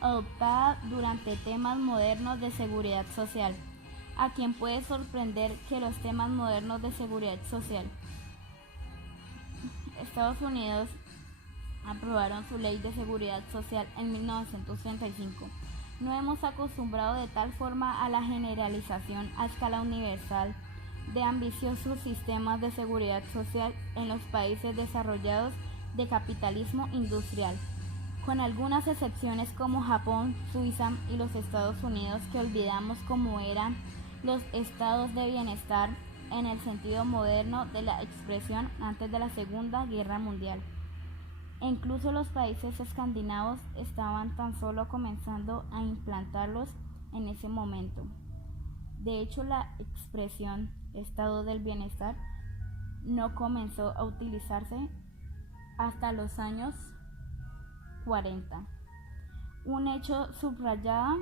adoptada durante temas modernos de seguridad social. A quien puede sorprender que los temas modernos de seguridad social. Estados Unidos aprobaron su ley de seguridad social en 1935. No hemos acostumbrado de tal forma a la generalización a escala universal de ambiciosos sistemas de seguridad social en los países desarrollados de capitalismo industrial, con algunas excepciones como Japón, Suiza y los Estados Unidos, que olvidamos cómo eran los estados de bienestar en el sentido moderno de la expresión antes de la Segunda Guerra Mundial. E incluso los países escandinavos estaban tan solo comenzando a implantarlos en ese momento. De hecho, la expresión estado del bienestar no comenzó a utilizarse hasta los años 40. Un hecho subrayaba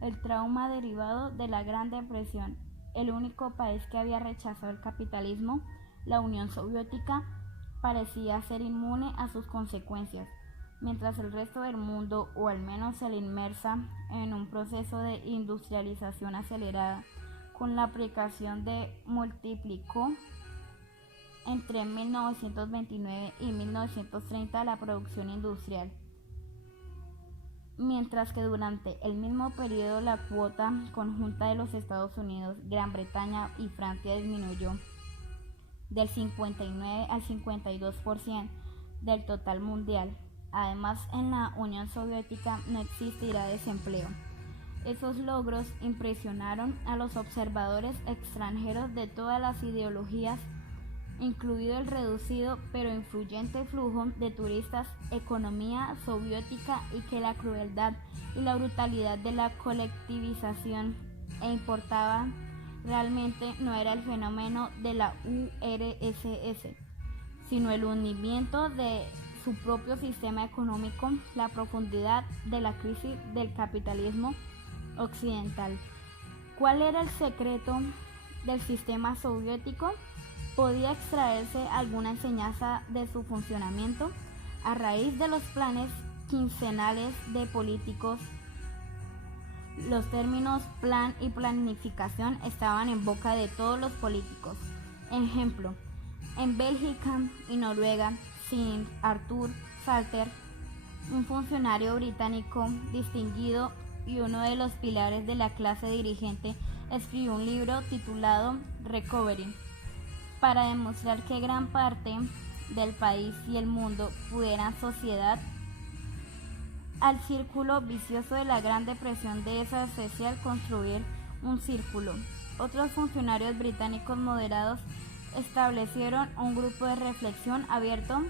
el trauma derivado de la Gran Depresión. El único país que había rechazado el capitalismo, la Unión Soviética, parecía ser inmune a sus consecuencias, mientras el resto del mundo, o al menos el inmersa en un proceso de industrialización acelerada, con la aplicación de multiplicó entre 1929 y 1930 la producción industrial, mientras que durante el mismo periodo la cuota conjunta de los Estados Unidos, Gran Bretaña y Francia disminuyó del 59 al 52% del total mundial. Además, en la Unión Soviética no existirá desempleo. Esos logros impresionaron a los observadores extranjeros de todas las ideologías, incluido el reducido pero influyente flujo de turistas, economía soviética, y que la crueldad y la brutalidad de la colectivización importaba realmente no era el fenómeno de la URSS, sino el hundimiento de su propio sistema económico, la profundidad de la crisis del capitalismo occidental. ¿Cuál era el secreto del sistema soviético? ¿Podía extraerse alguna enseñanza de su funcionamiento? A raíz de los planes quincenales de políticos, los términos plan y planificación estaban en boca de todos los políticos. Ejemplo, en Bélgica y Noruega, Sir Arthur Salter, un funcionario británico distinguido y uno de los pilares de la clase dirigente, escribió un libro titulado Recovery, para demostrar que gran parte del país y el mundo pudieran sociedad al círculo vicioso de la Gran Depresión de esa social construir un círculo. Otros funcionarios británicos moderados establecieron un grupo de reflexión abierto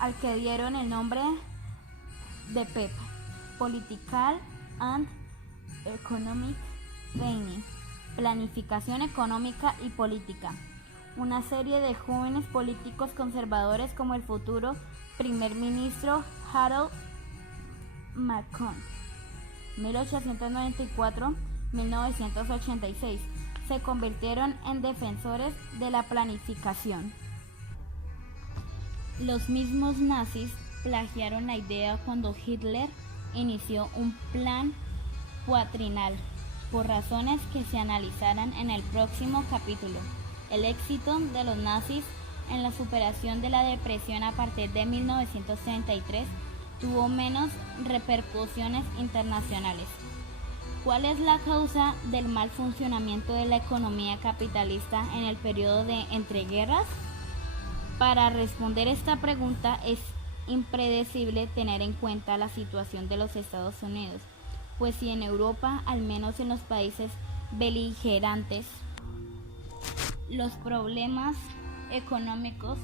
al que dieron el nombre de PEP, Political and Economic Training, Planificación Económica y Política. Una serie de jóvenes políticos conservadores como el futuro primer ministro Harold Macmillan, 1894-1986, se convirtieron en defensores de la planificación. Los mismos nazis plagiaron la idea cuando Hitler inició un plan cuatrinal por razones que se analizarán en el próximo capítulo. El éxito de los nazis en la superación de la depresión a partir de 1933 tuvo menos repercusiones internacionales. ¿Cuál es la causa del mal funcionamiento de la economía capitalista en el periodo de entreguerras? Para responder esta pregunta es impredecible tener en cuenta la situación de los Estados Unidos, pues si en Europa, al menos en los países beligerantes, los problemas económicos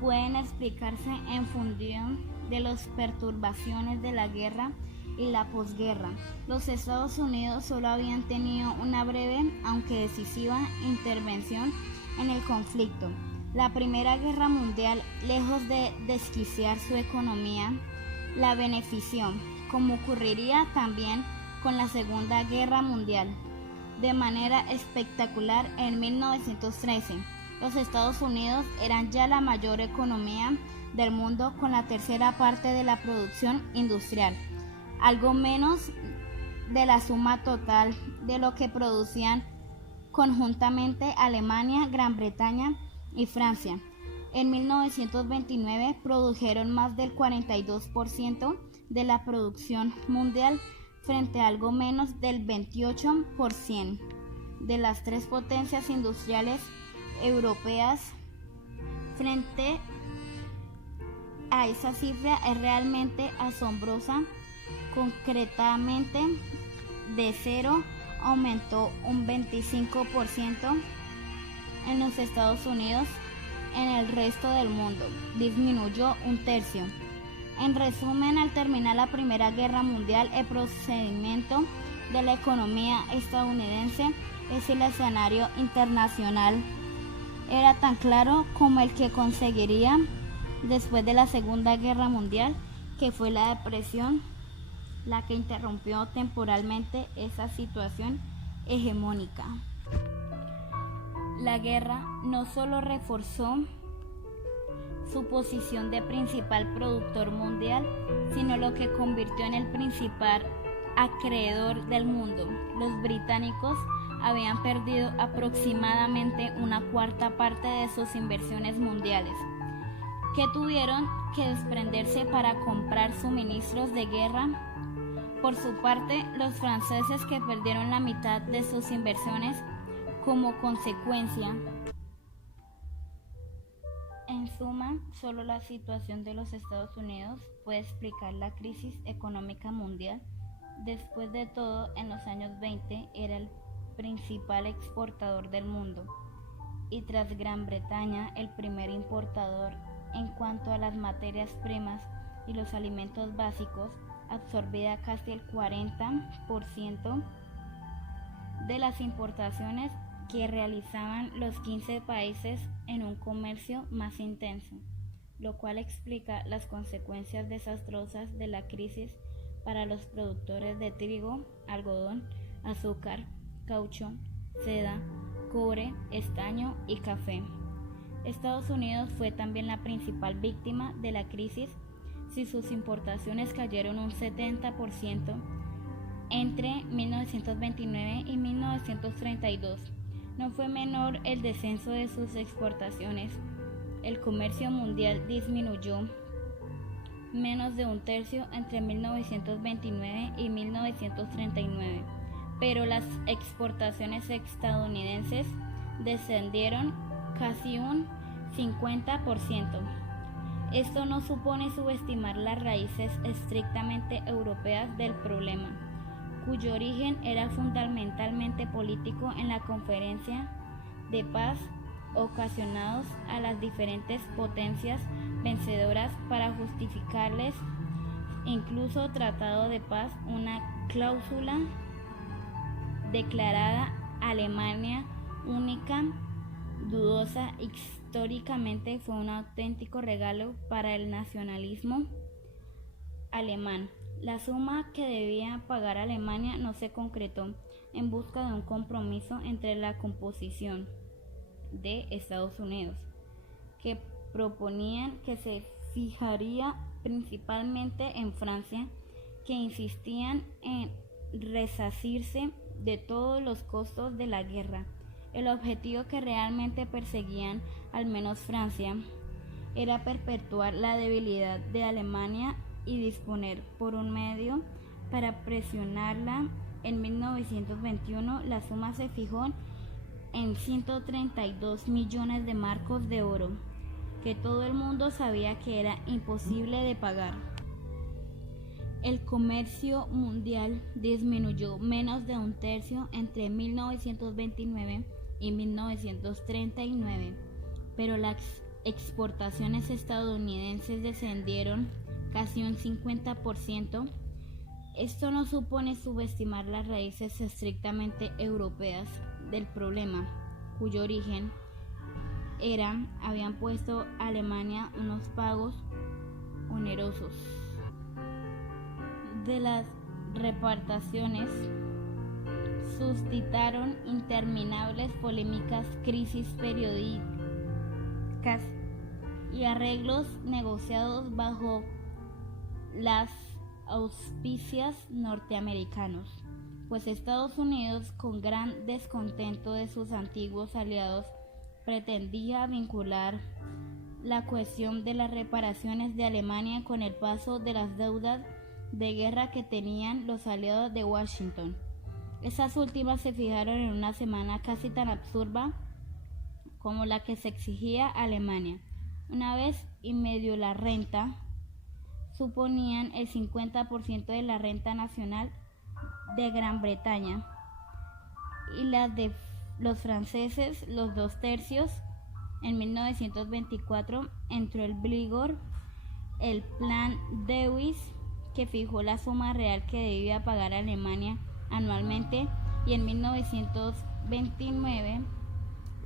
pueden explicarse en función de las perturbaciones de la guerra y la posguerra. Los Estados Unidos solo habían tenido una breve, aunque decisiva, intervención en el conflicto. La Primera Guerra Mundial, lejos de desquiciar su economía, la benefició, como ocurriría también con la Segunda Guerra Mundial. De manera espectacular, en 1913, los Estados Unidos eran ya la mayor economía del mundo con la tercera parte de la producción industrial, algo menos de la suma total de lo que producían conjuntamente Alemania, Gran Bretaña y Francia. En 1929 produjeron más del 42% de la producción mundial frente a algo menos del 28% de las tres potencias industriales europeas. Frente a esa cifra es realmente asombrosa. Concretamente, de cero aumentó un 25% en los Estados Unidos. En el resto del mundo disminuyó un tercio. En resumen, al terminar la Primera Guerra Mundial, el procedimiento de la economía estadounidense es el escenario internacional. Era tan claro como el que conseguiría después de la Segunda Guerra Mundial, que fue la depresión la que interrumpió temporalmente esa situación hegemónica. La guerra no solo reforzó su posición de principal productor mundial, sino lo que convirtió en el principal acreedor del mundo. Los británicos habían perdido aproximadamente una cuarta parte de sus inversiones mundiales, que tuvieron que desprenderse para comprar suministros de guerra. Por su parte, los franceses, que perdieron la mitad de sus inversiones como consecuencia. En suma, solo la situación de los Estados Unidos puede explicar la crisis económica mundial. Después de todo, en los años 20 era el principal exportador del mundo y tras Gran Bretaña el primer importador en cuanto a las materias primas y los alimentos básicos, absorbía casi el 40% de las importaciones que realizaban los 15 países en un comercio más intenso, lo cual explica las consecuencias desastrosas de la crisis para los productores de trigo, algodón, azúcar, caucho, seda, cobre, estaño y café. Estados Unidos fue también la principal víctima de la crisis, si sus importaciones cayeron un 70% entre 1929 y 1932. No fue menor el descenso de sus exportaciones. El comercio mundial disminuyó menos de un tercio entre 1929 y 1939, pero las exportaciones estadounidenses descendieron casi un 50%. Esto no supone subestimar las raíces estrictamente europeas del problema, cuyo origen era fundamentalmente político en la conferencia de paz ocasionados a las diferentes potencias vencedoras para justificarles incluso tratado de paz, una cláusula declarada Alemania única, dudosa, históricamente fue un auténtico regalo para el nacionalismo alemán. La suma que debía pagar Alemania no se concretó en busca de un compromiso entre la composición de Estados Unidos, que proponían que se fijaría principalmente en Francia, que insistían en resarcirse de todos los costos de la guerra. El objetivo que realmente perseguían, al menos Francia, era perpetuar la debilidad de Alemania y disponer por un medio para presionarla. En 1921 la suma se fijó en 132 millones de marcos de oro, que todo el mundo sabía que era imposible de pagar. El comercio mundial disminuyó menos de un tercio entre 1929 y 1939, pero las exportaciones estadounidenses descendieron casi un 50%. Esto no supone subestimar las raíces estrictamente europeas del problema, cuyo origen habían puesto a Alemania unos pagos onerosos de las reparaciones suscitaron interminables polémicas, crisis periódicas y arreglos negociados bajo las auspicias norteamericanos, pues Estados Unidos, con gran descontento de sus antiguos aliados, pretendía vincular la cuestión de las reparaciones de Alemania con el paso de las deudas de guerra que tenían los aliados de Washington. Esas últimas se fijaron en una semana casi tan absurda como la que se exigía a Alemania. Una vez y medio la renta suponían el 50% de la renta nacional de Gran Bretaña y las de los franceses los 2/3. En 1924 entró en vigor el Plan Dewey, que fijó la suma real que debía pagar Alemania anualmente, y en 1929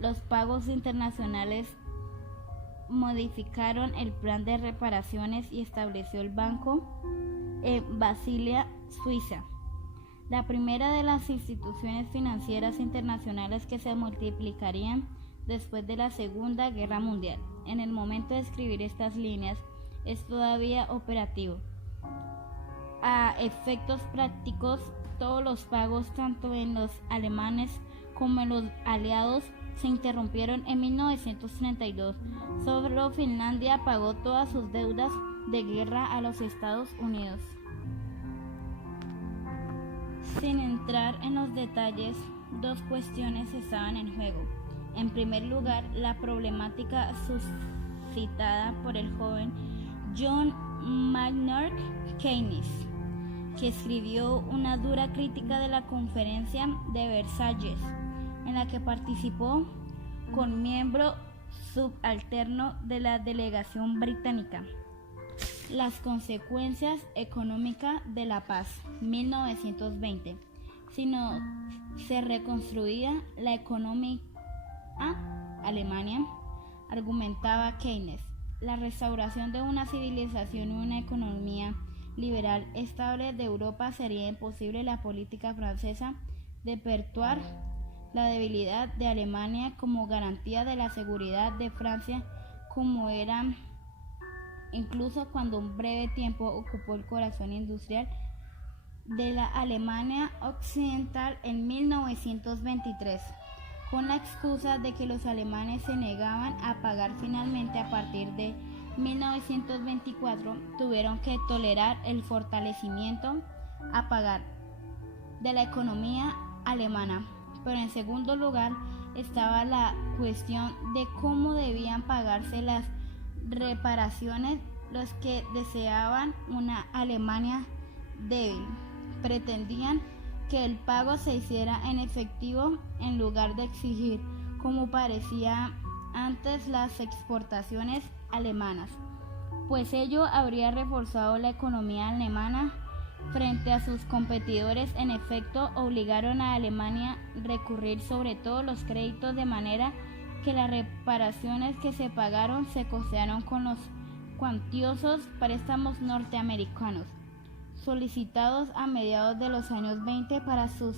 los pagos internacionales modificaron el plan de reparaciones y estableció el banco en Basilea, Suiza, la primera de las instituciones financieras internacionales que se multiplicarían después de la Segunda Guerra Mundial. En el momento de escribir estas líneas es todavía operativo. A efectos prácticos, todos los pagos, tanto en los alemanes como en los aliados, se interrumpieron en 1932. Solo Finlandia pagó todas sus deudas de guerra a los Estados Unidos. Sin entrar en los detalles, dos cuestiones estaban en juego. En primer lugar, la problemática suscitada por el joven John Maynard Keynes, que escribió una dura crítica de la Conferencia de Versalles, en la que participó con miembro subalterno de la delegación británica. Las consecuencias económicas de la paz, 1920. Si no se reconstruía la economía Alemania, argumentaba Keynes, la restauración de una civilización y una economía liberal estable de Europa sería imposible. La política francesa de perpetuar la debilidad de Alemania como garantía de la seguridad de Francia, como era incluso cuando un breve tiempo ocupó el corazón industrial de la Alemania occidental en 1923, con la excusa de que los alemanes se negaban a pagar. Finalmente, a partir de 1924, tuvieron que tolerar el fortalecimiento a pagar de la economía alemana. Pero en segundo lugar estaba la cuestión de cómo debían pagarse las reparaciones. Los que deseaban una Alemania débil pretendían que el pago se hiciera en efectivo en lugar de exigir, como parecía antes, las exportaciones alemanas, pues ello habría reforzado la economía alemana frente a sus competidores. En efecto, obligaron a Alemania a recurrir sobre todo los créditos, de manera que las reparaciones que se pagaron se costearon con los cuantiosos préstamos norteamericanos solicitados a mediados de los años 20 para sus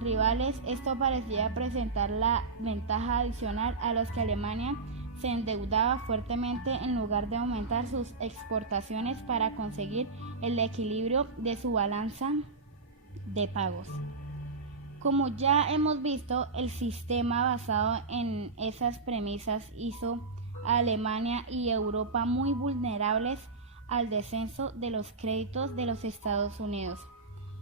rivales. Esto parecía presentar la ventaja adicional a los que Alemania se endeudaba fuertemente en lugar de aumentar sus exportaciones para conseguir el equilibrio de su balanza de pagos. Como ya hemos visto, el sistema basado en esas premisas hizo a Alemania y Europa muy vulnerables al descenso de los créditos de los Estados Unidos,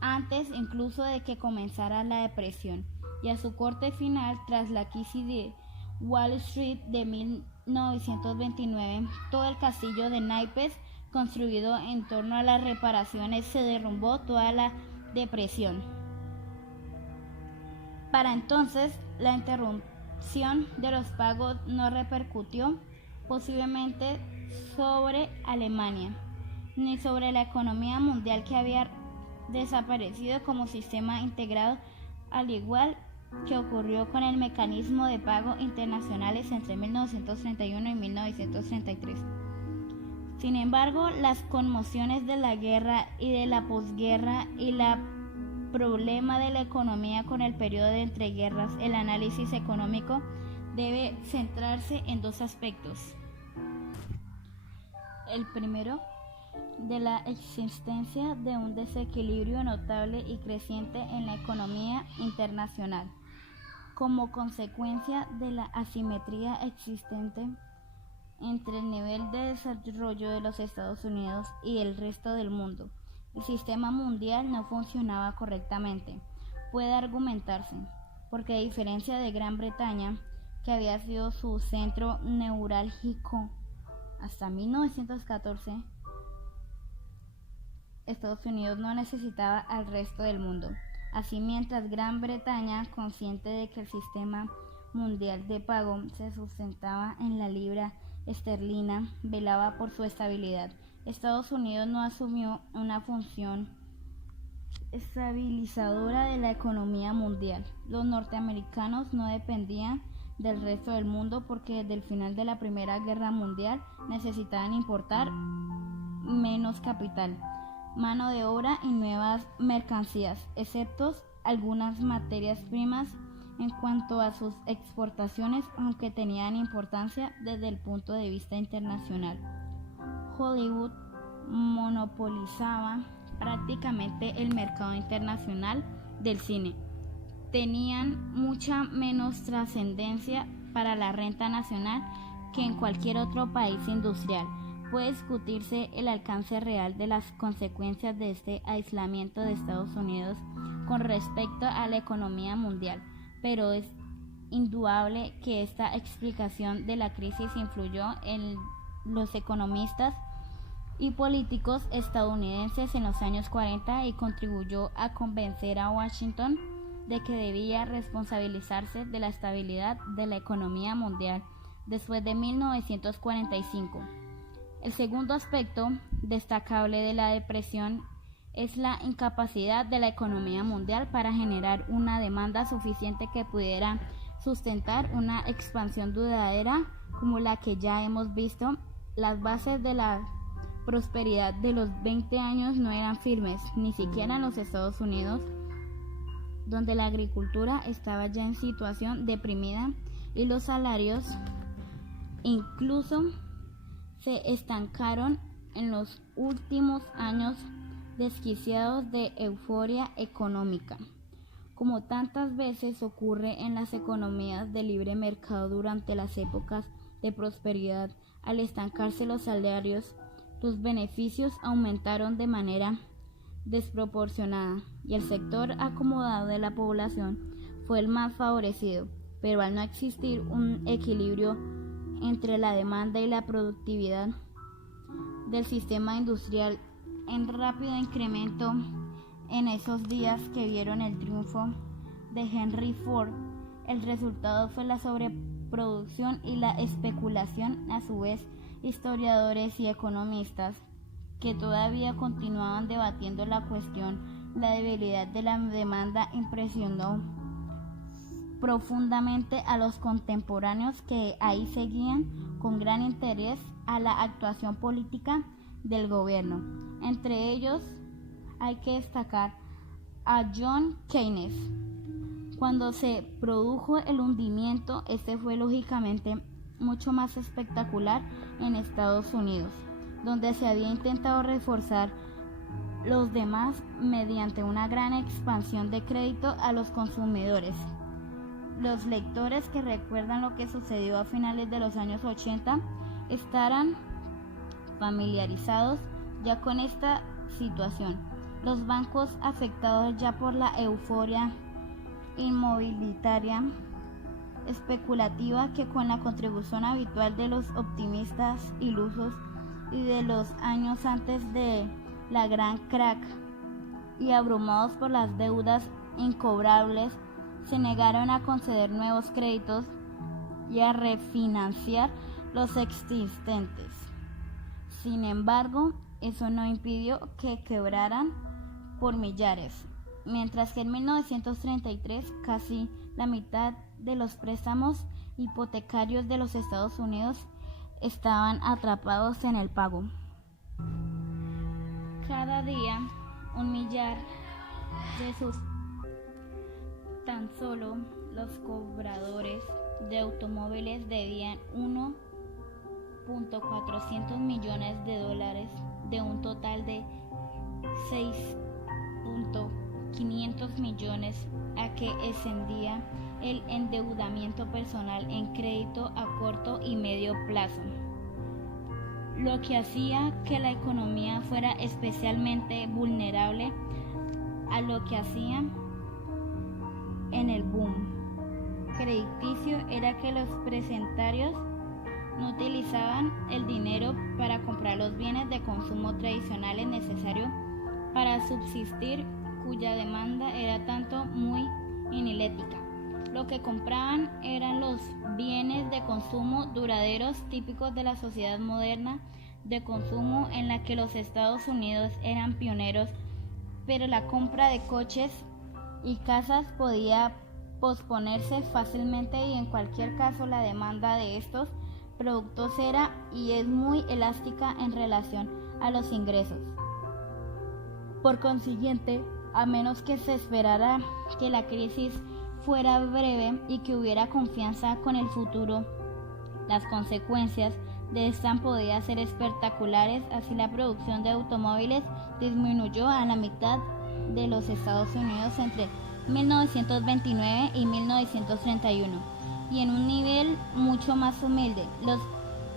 antes incluso de que comenzara la depresión, y a su corte final tras la crisis de Wall Street de 1929, todo el castillo de naipes construido en torno a las reparaciones se derrumbó toda la depresión. Para entonces, la interrupción de los pagos no repercutió posiblemente sobre Alemania, ni sobre la economía mundial que había desaparecido como sistema integrado, al igual que ocurrió con el mecanismo de pago internacionales entre 1931 y 1933. Sin embargo, las conmociones de la guerra y de la posguerra y el problema de la economía con el periodo de entreguerras, el análisis económico debe centrarse en dos aspectos. El primero, de la existencia de un desequilibrio notable y creciente en la economía internacional, como consecuencia de la asimetría existente entre el nivel de desarrollo de los Estados Unidos y el resto del mundo. El sistema mundial no funcionaba correctamente. Puede argumentarse, porque a diferencia de Gran Bretaña, que había sido su centro neurálgico hasta 1914, Estados Unidos no necesitaba al resto del mundo. Así, mientras Gran Bretaña, consciente de que el sistema mundial de pago se sustentaba en la libra esterlina, velaba por su estabilidad, Estados Unidos no asumió una función estabilizadora de la economía mundial. Los norteamericanos no dependían del resto del mundo porque desde el final de la Primera Guerra Mundial necesitaban importar menos capital, mano de obra y nuevas mercancías, excepto algunas materias primas en cuanto a sus exportaciones, aunque tenían importancia desde el punto de vista internacional. Hollywood monopolizaba prácticamente el mercado internacional del cine. Tenían mucha menos trascendencia para la renta nacional que en cualquier otro país industrial. Puede discutirse el alcance real de las consecuencias de este aislamiento de Estados Unidos con respecto a la economía mundial, pero es indudable que esta explicación de la crisis influyó en los economistas y políticos estadounidenses en los años 40 y contribuyó a convencer a Washington de que debía responsabilizarse de la estabilidad de la economía mundial después de 1945. El segundo aspecto destacable de la depresión es la incapacidad de la economía mundial para generar una demanda suficiente que pudiera sustentar una expansión duradera como la que ya hemos visto. Las bases de la prosperidad de los 20 años no eran firmes, ni siquiera en los Estados Unidos, donde la agricultura estaba ya en situación deprimida y los salarios incluso se estancaron en los últimos años desquiciados de euforia económica. Como tantas veces ocurre en las economías de libre mercado durante las épocas de prosperidad, al estancarse los salarios, los beneficios aumentaron de manera desproporcionada y el sector acomodado de la población fue el más favorecido, pero al no existir un equilibrio entre la demanda y la productividad del sistema industrial en rápido incremento en esos días que vieron el triunfo de Henry Ford, el resultado fue la sobreproducción y la especulación. A su vez, historiadores y economistas que todavía continuaban debatiendo la cuestión, la debilidad de la demanda impresionó profundamente a los contemporáneos que ahí seguían con gran interés a la actuación política del gobierno. Entre ellos hay que destacar a John Keynes. Cuando se produjo el hundimiento, este fue lógicamente mucho más espectacular en Estados Unidos, donde se había intentado reforzar los demás mediante una gran expansión de crédito a los consumidores. Los lectores que recuerdan lo que sucedió a finales de los años 80 estarán familiarizados ya con esta situación. Los bancos afectados ya por la euforia inmobiliaria especulativa que con la contribución habitual de los optimistas ilusos y de los años antes de la gran crack y abrumados por las deudas incobrables se negaron a conceder nuevos créditos y a refinanciar los existentes. Sin embargo, eso no impidió que quebraran por millares, mientras que en 1933 casi la mitad de los préstamos hipotecarios de los Estados Unidos estaban atrapados en el pago. Cada día, un millar de sus tan solo los cobradores de automóviles debían 1.400 millones de dólares de un total de 6.500 millones a que ascendía el endeudamiento personal en crédito a corto y medio plazo, lo que hacía que la economía fuera especialmente vulnerable a lo que hacía en el boom crediticio era que los presentarios no utilizaban el dinero para comprar los bienes de consumo tradicionales necesarios para subsistir, cuya demanda era tanto muy ineléctrica. Lo que compraban eran los bienes de consumo duraderos típicos de la sociedad moderna de consumo en la que los Estados Unidos eran pioneros, pero la compra de coches y casas podía posponerse fácilmente y en cualquier caso la demanda de estos productos era y es muy elástica en relación a los ingresos. Por consiguiente, a menos que se esperara que la crisis fuera breve y que hubiera confianza con el futuro, las consecuencias de esta podían ser espectaculares. Así la producción de automóviles disminuyó a la mitad de los Estados Unidos entre 1929 y 1931 y en un nivel mucho más humilde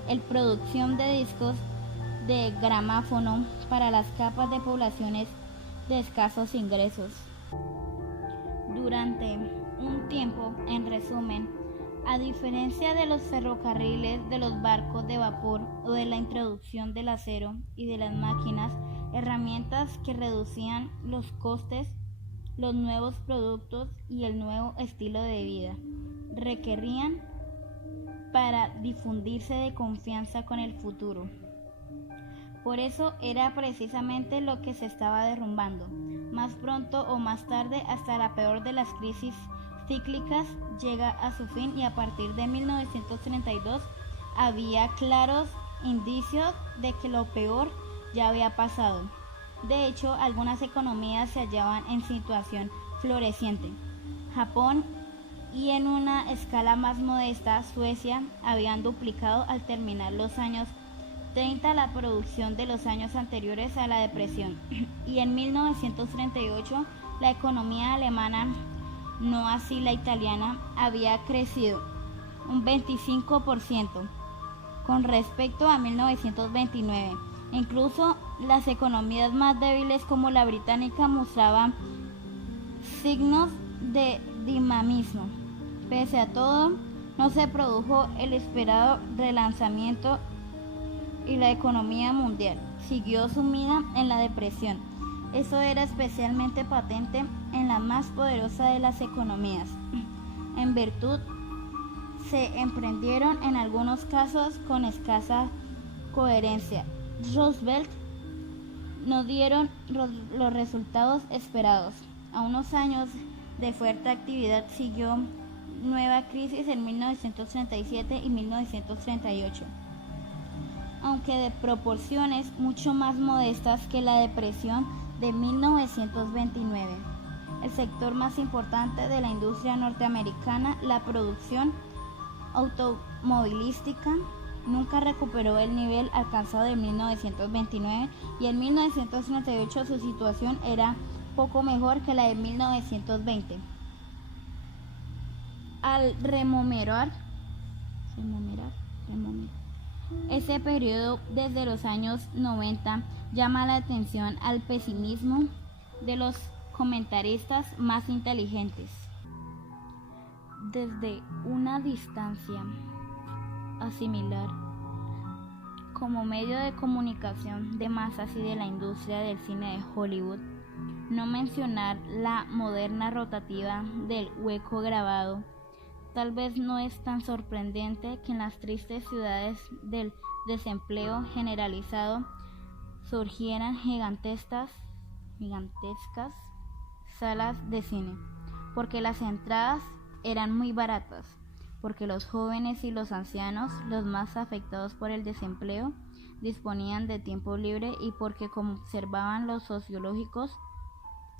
el producción de discos de gramáfono para las capas de poblaciones de escasos ingresos. Durante un tiempo, en resumen, a diferencia de los ferrocarriles, de los barcos de vapor o de la introducción del acero y de las máquinas, herramientas que reducían los costes, los nuevos productos y el nuevo estilo de vida requerían para difundirse de confianza con el futuro. Por eso era precisamente lo que se estaba derrumbando. Más pronto o más tarde, hasta la peor de las crisis cíclicas llega a su fin y a partir de 1932 había claros indicios de que lo peor ya había pasado. De hecho, algunas economías se hallaban en situación floreciente. Japón y en una escala más modesta, Suecia habían duplicado al terminar los años 30 la producción de los años anteriores a la depresión. Y en 1938 la economía alemana, no así la italiana, había crecido un 25% con respecto a 1929. Incluso las economías más débiles como la británica mostraban signos de dinamismo. Pese a todo, no se produjo el esperado relanzamiento y la economía mundial siguió sumida en la depresión. Eso era especialmente patente en la más poderosa de las economías. En virtud, se emprendieron en algunos casos con escasa coherencia. Roosevelt no dieron los resultados esperados. A unos años de fuerte actividad siguió nueva crisis en 1937 y 1938, aunque de proporciones mucho más modestas que la depresión de 1929. El sector más importante de la industria norteamericana, la producción automovilística, nunca recuperó el nivel alcanzado en 1929 y en 1938 su situación era poco mejor que la de 1920. Al rememorar ese periodo desde los años 90 llama la atención al pesimismo de los comentaristas más inteligentes. Desde una distancia asimilar como medio de comunicación de masas y de la industria del cine de Hollywood, no mencionar la moderna rotativa del hueco grabado. Tal vez no es tan sorprendente que en las tristes ciudades del desempleo generalizado surgieran gigantescas salas de cine, porque las entradas eran muy baratas, porque los jóvenes y los ancianos, los más afectados por el desempleo, disponían de tiempo libre y porque, como observaban los sociológicos,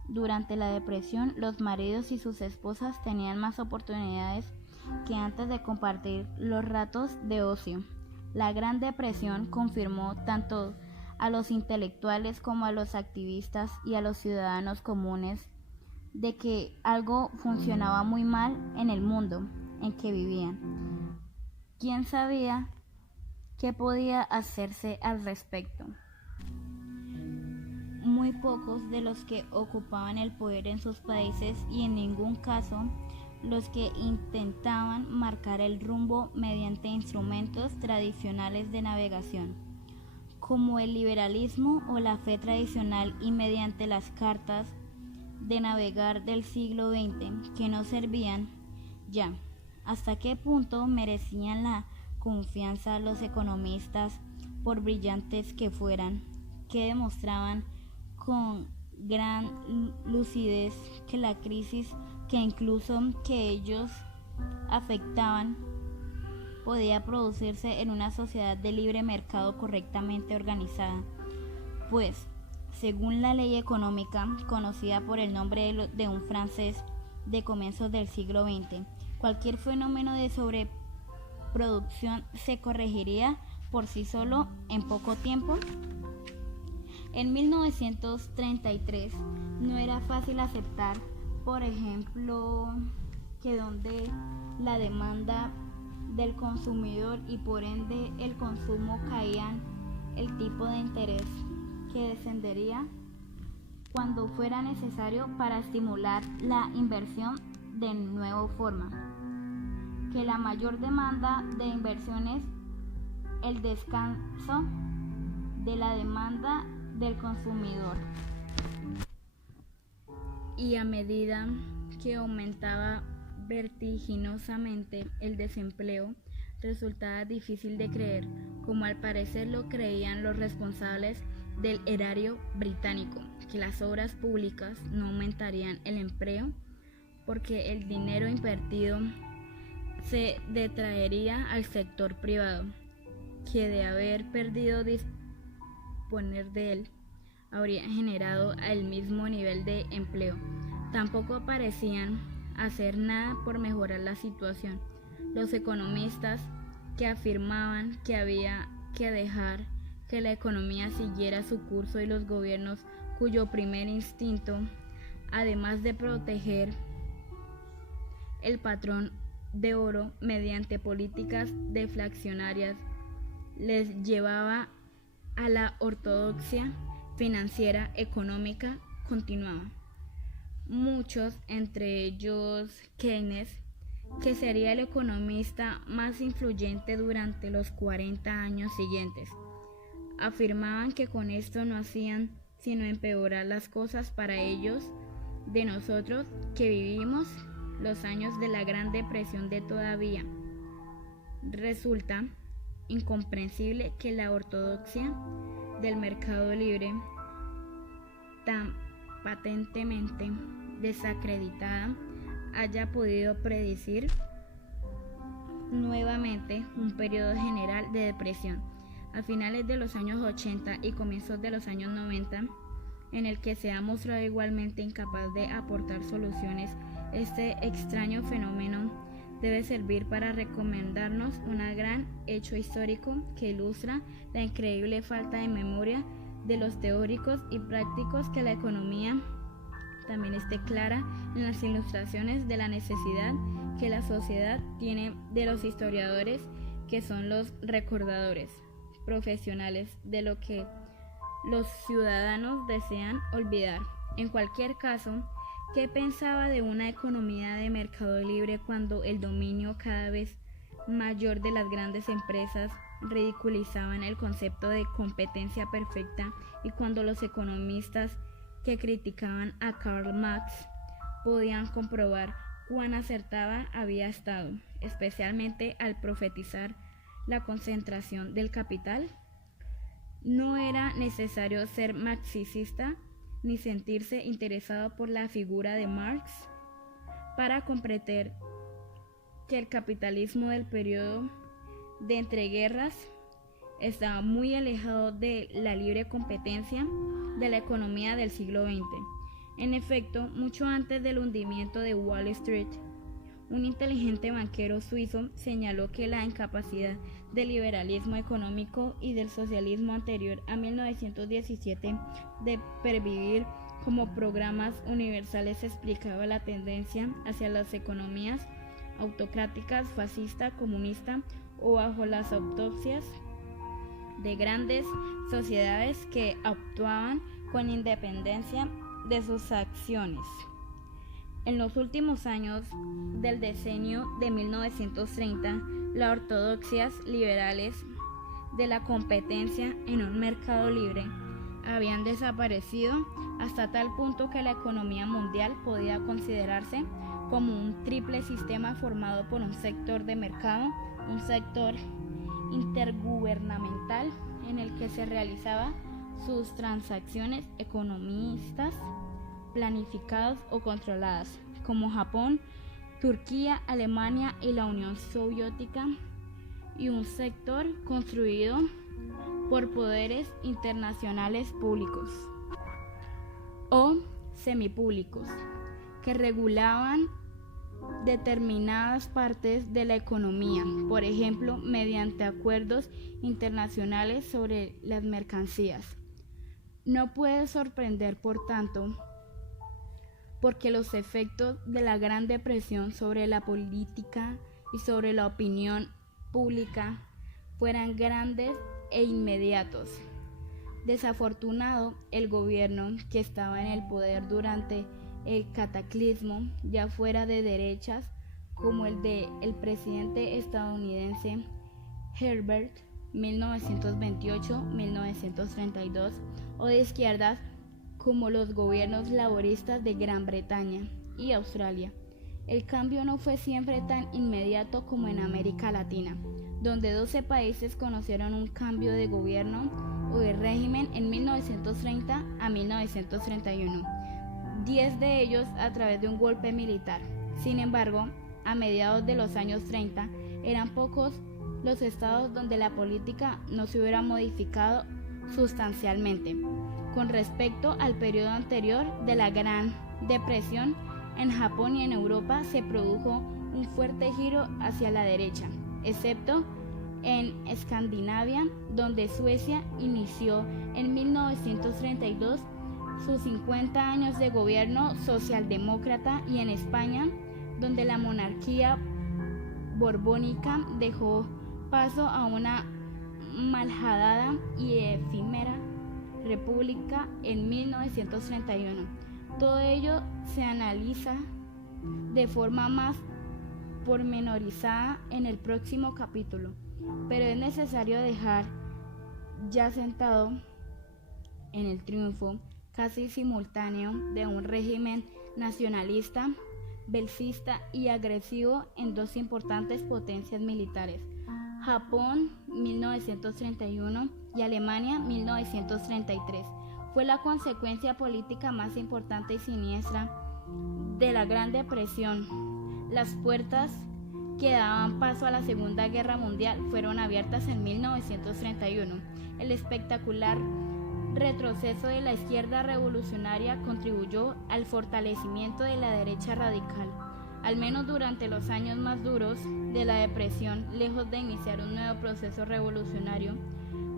durante la depresión los maridos y sus esposas tenían más oportunidades que antes de compartir los ratos de ocio. La Gran Depresión confirmó tanto a los intelectuales como a los activistas y a los ciudadanos comunes de que algo funcionaba muy mal en el mundo en que vivían. ¿Quién sabía qué podía hacerse al respecto? Muy pocos de los que ocupaban el poder en sus países y en ningún caso los que intentaban marcar el rumbo mediante instrumentos tradicionales de navegación, como el liberalismo o la fe tradicional, y mediante las cartas de navegar del siglo XX que no servían ya. ¿Hasta qué punto merecían la confianza los economistas, por brillantes que fueran, que demostraban con gran lucidez que la crisis que incluso que ellos afectaban podía producirse en una sociedad de libre mercado correctamente organizada? Pues, según la ley económica, conocida por el nombre de un francés de comienzos del siglo XX, cualquier fenómeno de sobreproducción se corregiría por sí solo en poco tiempo. En 1933 no era fácil aceptar, por ejemplo, que donde la demanda del consumidor y por ende el consumo caían, el tipo de interés que descendería cuando fuera necesario para estimular la inversión de nueva forma, que la mayor demanda de inversiones, el descanso de la demanda del consumidor. Y a medida que aumentaba vertiginosamente el desempleo, resultaba difícil de creer, como al parecer lo creían los responsables del erario británico, que las obras públicas no aumentarían el empleo porque el dinero invertido se detraería al sector privado, que de haber perdido disponer de él habría generado el mismo nivel de empleo. Tampoco parecían hacer nada por mejorar la situación. Los economistas que afirmaban que había que dejar que la economía siguiera su curso y los gobiernos cuyo primer instinto, además de proteger el patrón de oro mediante políticas deflacionarias, les llevaba a la ortodoxia financiera económica, continuaba. Muchos, entre ellos Keynes, que sería el economista más influyente durante los 40 años siguientes, afirmaban que con esto no hacían sino empeorar las cosas para ellos, de nosotros que vivimos los años de la Gran Depresión de todavía. Resulta incomprensible que la ortodoxia del mercado libre, tan patentemente desacreditada, haya podido predecir nuevamente un periodo general de depresión a finales de los años 80 y comienzos de los años 90, en el que se ha mostrado igualmente incapaz de aportar soluciones. Este extraño fenómeno debe servir para recomendarnos un gran hecho histórico que ilustra la increíble falta de memoria de los teóricos y prácticos, que la economía también esté clara en las ilustraciones de la necesidad que la sociedad tiene de los historiadores, que son los recordadores profesionales de lo que los ciudadanos desean olvidar. En cualquier caso, ¿qué pensaba de una economía de mercado libre cuando el dominio cada vez mayor de las grandes empresas ridiculizaban el concepto de competencia perfecta, y cuando los economistas que criticaban a Karl Marx podían comprobar cuán acertada había estado, especialmente al profetizar la concentración del capital? No era necesario ser marxista ni sentirse interesado por la figura de Marx para comprender que el capitalismo del periodo de entreguerras estaba muy alejado de la libre competencia de la economía del siglo XX. En efecto, mucho antes del hundimiento de Wall Street, un inteligente banquero suizo señaló que la incapacidad del liberalismo económico y del socialismo anterior a 1917 de pervivir como programas universales explicaba la tendencia hacia las economías autocráticas, fascista, comunista o bajo las autopsias de grandes sociedades que actuaban con independencia de sus acciones. En los últimos años del decenio de 1930, las ortodoxias liberales de la competencia en un mercado libre habían desaparecido hasta tal punto que la economía mundial podía considerarse como un triple sistema formado por un sector de mercado, un sector intergubernamental en el que se realizaban sus transacciones económicas planificadas o controladas, como Japón, Turquía, Alemania y la Unión Soviética, y un sector construido por poderes internacionales públicos o semipúblicos que regulaban determinadas partes de la economía, por ejemplo, mediante acuerdos internacionales sobre las mercancías. No puede sorprender, por tanto, porque los efectos de la Gran Depresión sobre la política y sobre la opinión pública fueran grandes e inmediatos. Desafortunado, el gobierno que estaba en el poder durante el cataclismo, ya fuera de derechas como el del presidente estadounidense Herbert 1928-1932, o de izquierdas como los gobiernos laboristas de Gran Bretaña y Australia. El cambio no fue siempre tan inmediato como en América Latina, donde 12 países conocieron un cambio de gobierno o de régimen en 1930 a 1931, 10 de ellos a través de un golpe militar. Sin embargo, a mediados de los años 30, eran pocos los estados donde la política no se hubiera modificado sustancialmente. Con respecto al periodo anterior de la Gran Depresión, en Japón y en Europa se produjo un fuerte giro hacia la derecha, excepto en Escandinavia, donde Suecia inició en 1932 sus 50 años de gobierno socialdemócrata, y en España, donde la monarquía borbónica dejó paso a una malhadada y efímera república en 1931. Todo ello se analiza de forma más pormenorizada en el próximo capítulo, pero es necesario dejar ya sentado en el triunfo casi simultáneo de un régimen nacionalista, belicista y agresivo en dos importantes potencias militares, Japón 1931 y Alemania 1933. Fue la consecuencia política más importante y siniestra de la Gran Depresión. Las puertas que daban paso a la Segunda Guerra Mundial fueron abiertas en 1931. El espectacular retroceso de la izquierda revolucionaria contribuyó al fortalecimiento de la derecha radical. al menos durante los años más duros de la depresión, lejos de iniciar un nuevo proceso revolucionario,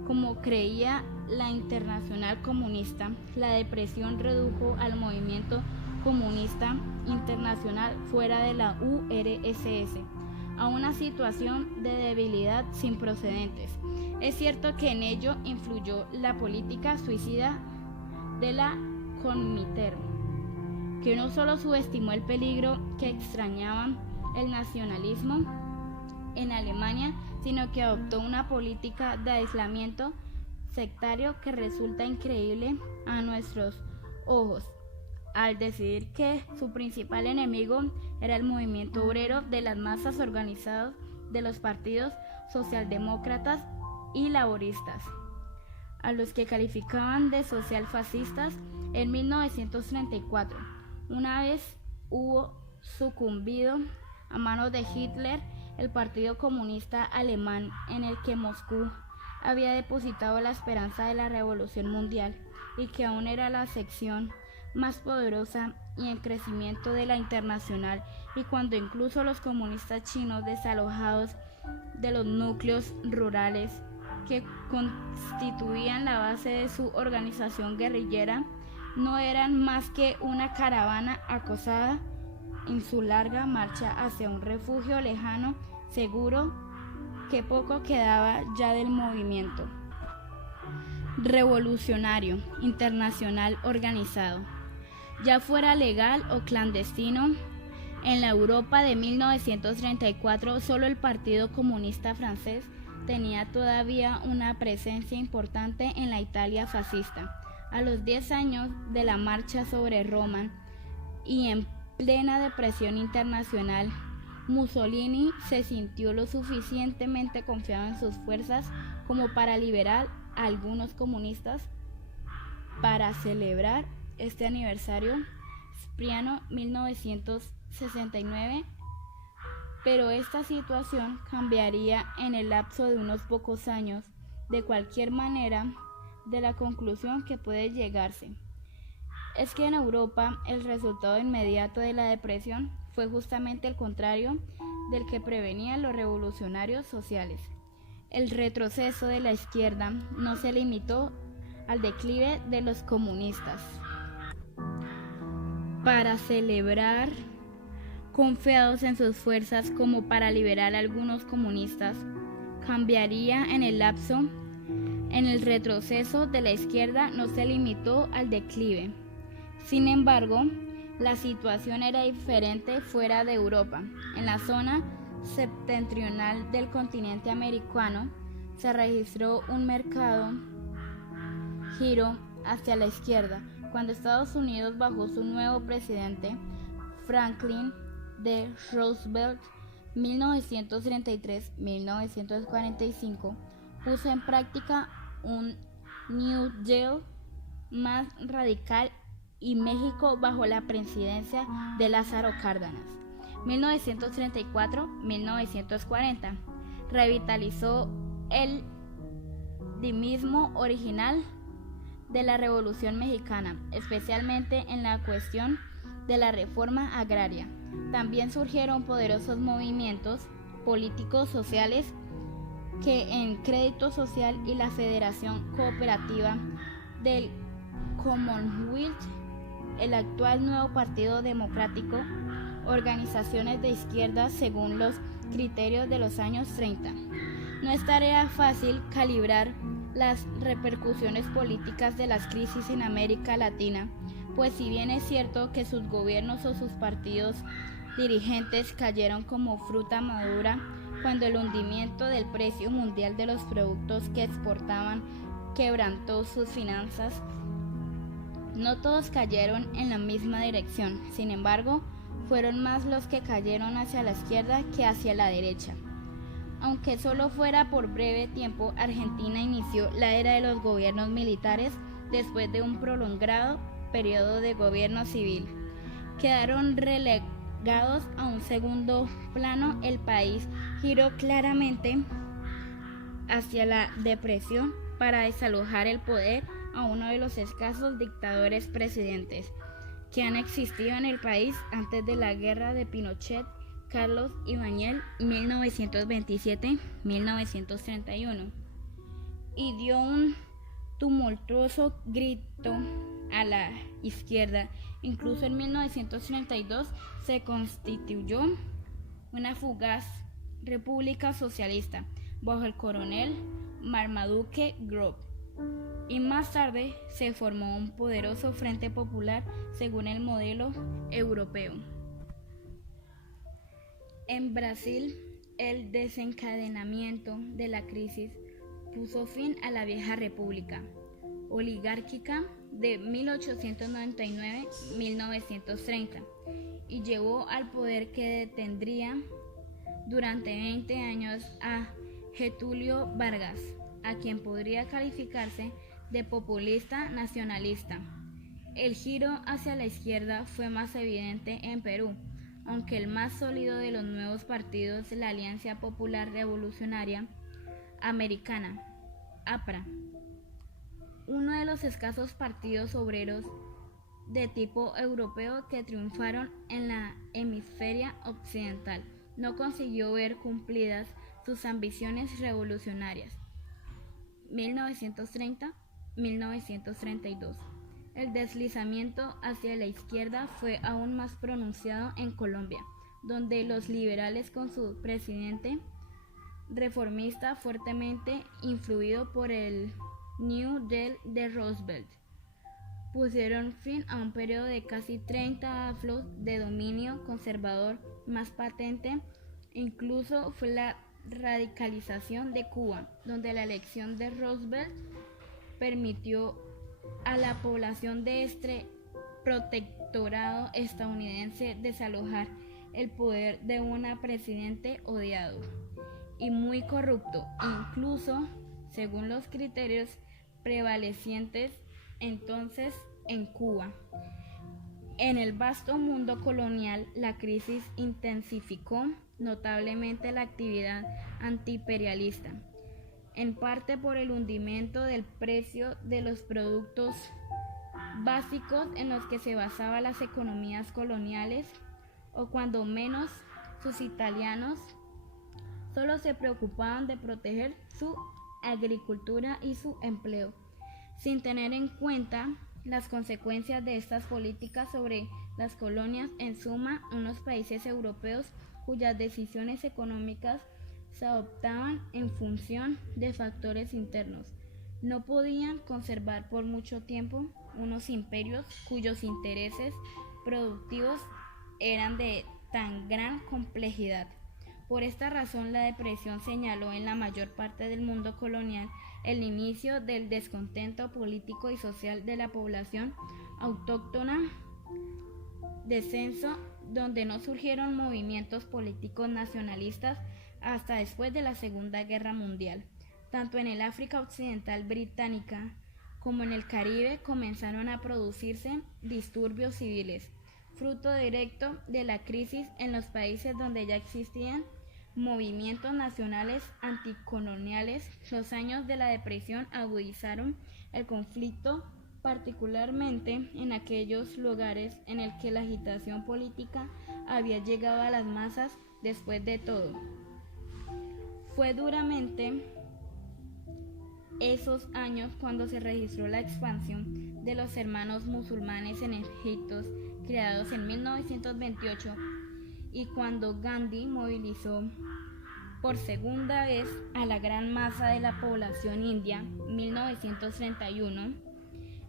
como creía la Internacional Comunista, la depresión redujo al movimiento comunista internacional fuera de la URSS a una situación de debilidad sin precedentes. Es cierto que en ello influyó la política suicida de la Comintern, que no solo subestimó el peligro que extrañaba el nacionalismo en Alemania, sino que adoptó una política de aislamiento sectario que resulta increíble a nuestros ojos, al decidir que su principal enemigo era el movimiento obrero de las masas organizadas de los partidos socialdemócratas y laboristas, a los que calificaban de socialfascistas en 1934, una vez hubo sucumbido a manos de Hitler, el Partido Comunista Alemán, en el que Moscú había depositado la esperanza de la revolución mundial y que aún era la sección más poderosa y en crecimiento de la Internacional, y cuando incluso los comunistas chinos, desalojados de los núcleos rurales que constituían la base de su organización guerrillera, no eran más que una caravana acosada en su larga marcha hacia un refugio lejano, seguro que poco quedaba ya del movimiento revolucionario internacional organizado, ya fuera legal o clandestino. En la Europa de 1934, solo el Partido Comunista Francés tenía todavía una presencia importante en la Italia fascista. A los 10 años de la marcha sobre Roma y en plena depresión internacional, Mussolini se sintió lo suficientemente confiado en sus fuerzas como para liberar a algunos comunistas. Para celebrar este aniversario, Cipriano 1969, pero esta situación cambiaría en el lapso de unos pocos años. De cualquier manera, de la conclusión que puede llegarse es que en Europa el resultado inmediato de la depresión fue justamente el contrario del que prevenían los revolucionarios sociales. El retroceso de la izquierda no se limitó al declive de los comunistas. Para celebrar, confiados en sus fuerzas como para liberar a algunos comunistas, cambiaría en el lapso. En el retroceso de la izquierda no se limitó al declive. Sin embargo, la situación era diferente fuera de Europa. En la zona septentrional del continente americano se registró un marcado giro hacia la izquierda cuando Estados Unidos, bajo su nuevo presidente, Franklin D. Roosevelt, 1933-1945, puso en práctica un New Deal más radical, y México, bajo la presidencia de Lázaro Cárdenas, 1934-1940, revitalizó el dinamismo original de la Revolución Mexicana, especialmente en la cuestión de la reforma agraria. También surgieron poderosos movimientos políticos sociales que en Crédito Social y la Federación Cooperativa del Commonwealth, el actual Nuevo Partido Democrático, organizaciones de izquierda según los criterios de los años 30. No es tarea fácil calibrar las repercusiones políticas de las crisis en América Latina, pues si bien es cierto que sus gobiernos o sus partidos dirigentes cayeron como fruta madura cuando el hundimiento del precio mundial de los productos que exportaban quebrantó sus finanzas, no todos cayeron en la misma dirección. Sin embargo, fueron más los que cayeron hacia la izquierda que hacia la derecha. Aunque solo fuera por breve tiempo, Argentina inició la era de los gobiernos militares después de un prolongado periodo de gobierno civil. Quedaron relegados a un segundo plano. El país giró claramente hacia la depresión para desalojar el poder a uno de los escasos dictadores presidentes que han existido en el país antes de la guerra de Pinochet, Carlos Ibáñez, 1927-1931, y dio un tumultuoso grito a la izquierda. Incluso en 1932 se constituyó una fugaz república socialista bajo el coronel Marmaduke Grove, y más tarde se formó un poderoso frente popular según el modelo europeo. En Brasil, el desencadenamiento de la crisis puso fin a la vieja república oligárquica de 1899-1930 y llevó al poder que detendría durante 20 años a Getúlio Vargas, a quien podría calificarse de populista nacionalista. El giro hacia la izquierda fue más evidente en Perú, aunque el más sólido de los nuevos partidos de la Alianza Popular Revolucionaria Americana, APRA, uno de los escasos partidos obreros de tipo europeo que triunfaron en la hemisferia occidental, no consiguió ver cumplidas sus ambiciones revolucionarias. 1930-1932. El deslizamiento hacia la izquierda fue aún más pronunciado en Colombia, donde los liberales, con su presidente reformista fuertemente influido por el New Deal de Roosevelt, pusieron fin a un periodo de casi 30 años de dominio conservador. Más patente incluso fue la radicalización de Cuba, donde la elección de Roosevelt permitió a la población de este protectorado estadounidense desalojar el poder de un presidente odiado y muy corrupto, incluso según los criterios prevalecientes entonces en Cuba. En el vasto mundo colonial, la crisis intensificó notablemente la actividad antiimperialista, en parte por el hundimiento del precio de los productos básicos en los que se basaban las economías coloniales, o cuando menos sus italianos solo se preocupaban de proteger su agricultura y su empleo, sin tener en cuenta las consecuencias de estas políticas sobre las colonias. En suma, unos países europeos cuyas decisiones económicas se adoptaban en función de factores internos no podían conservar por mucho tiempo unos imperios cuyos intereses productivos eran de tan gran complejidad. Por esta razón, la depresión señaló en la mayor parte del mundo colonial el inicio del descontento político y social de la población autóctona, descenso donde no surgieron movimientos políticos nacionalistas hasta después de la Segunda Guerra Mundial. Tanto en el África Occidental británica como en el Caribe comenzaron a producirse disturbios civiles, fruto directo de la crisis en los países donde ya existían movimientos nacionales anticoloniales. Los años de la depresión agudizaron el conflicto, particularmente en aquellos lugares en el que la agitación política había llegado a las masas. Después de todo, fue duramente esos años cuando se registró la expansión de los hermanos musulmanes en Egipto, creados en 1928, y cuando Gandhi movilizó por segunda vez a la gran masa de la población india, 1931,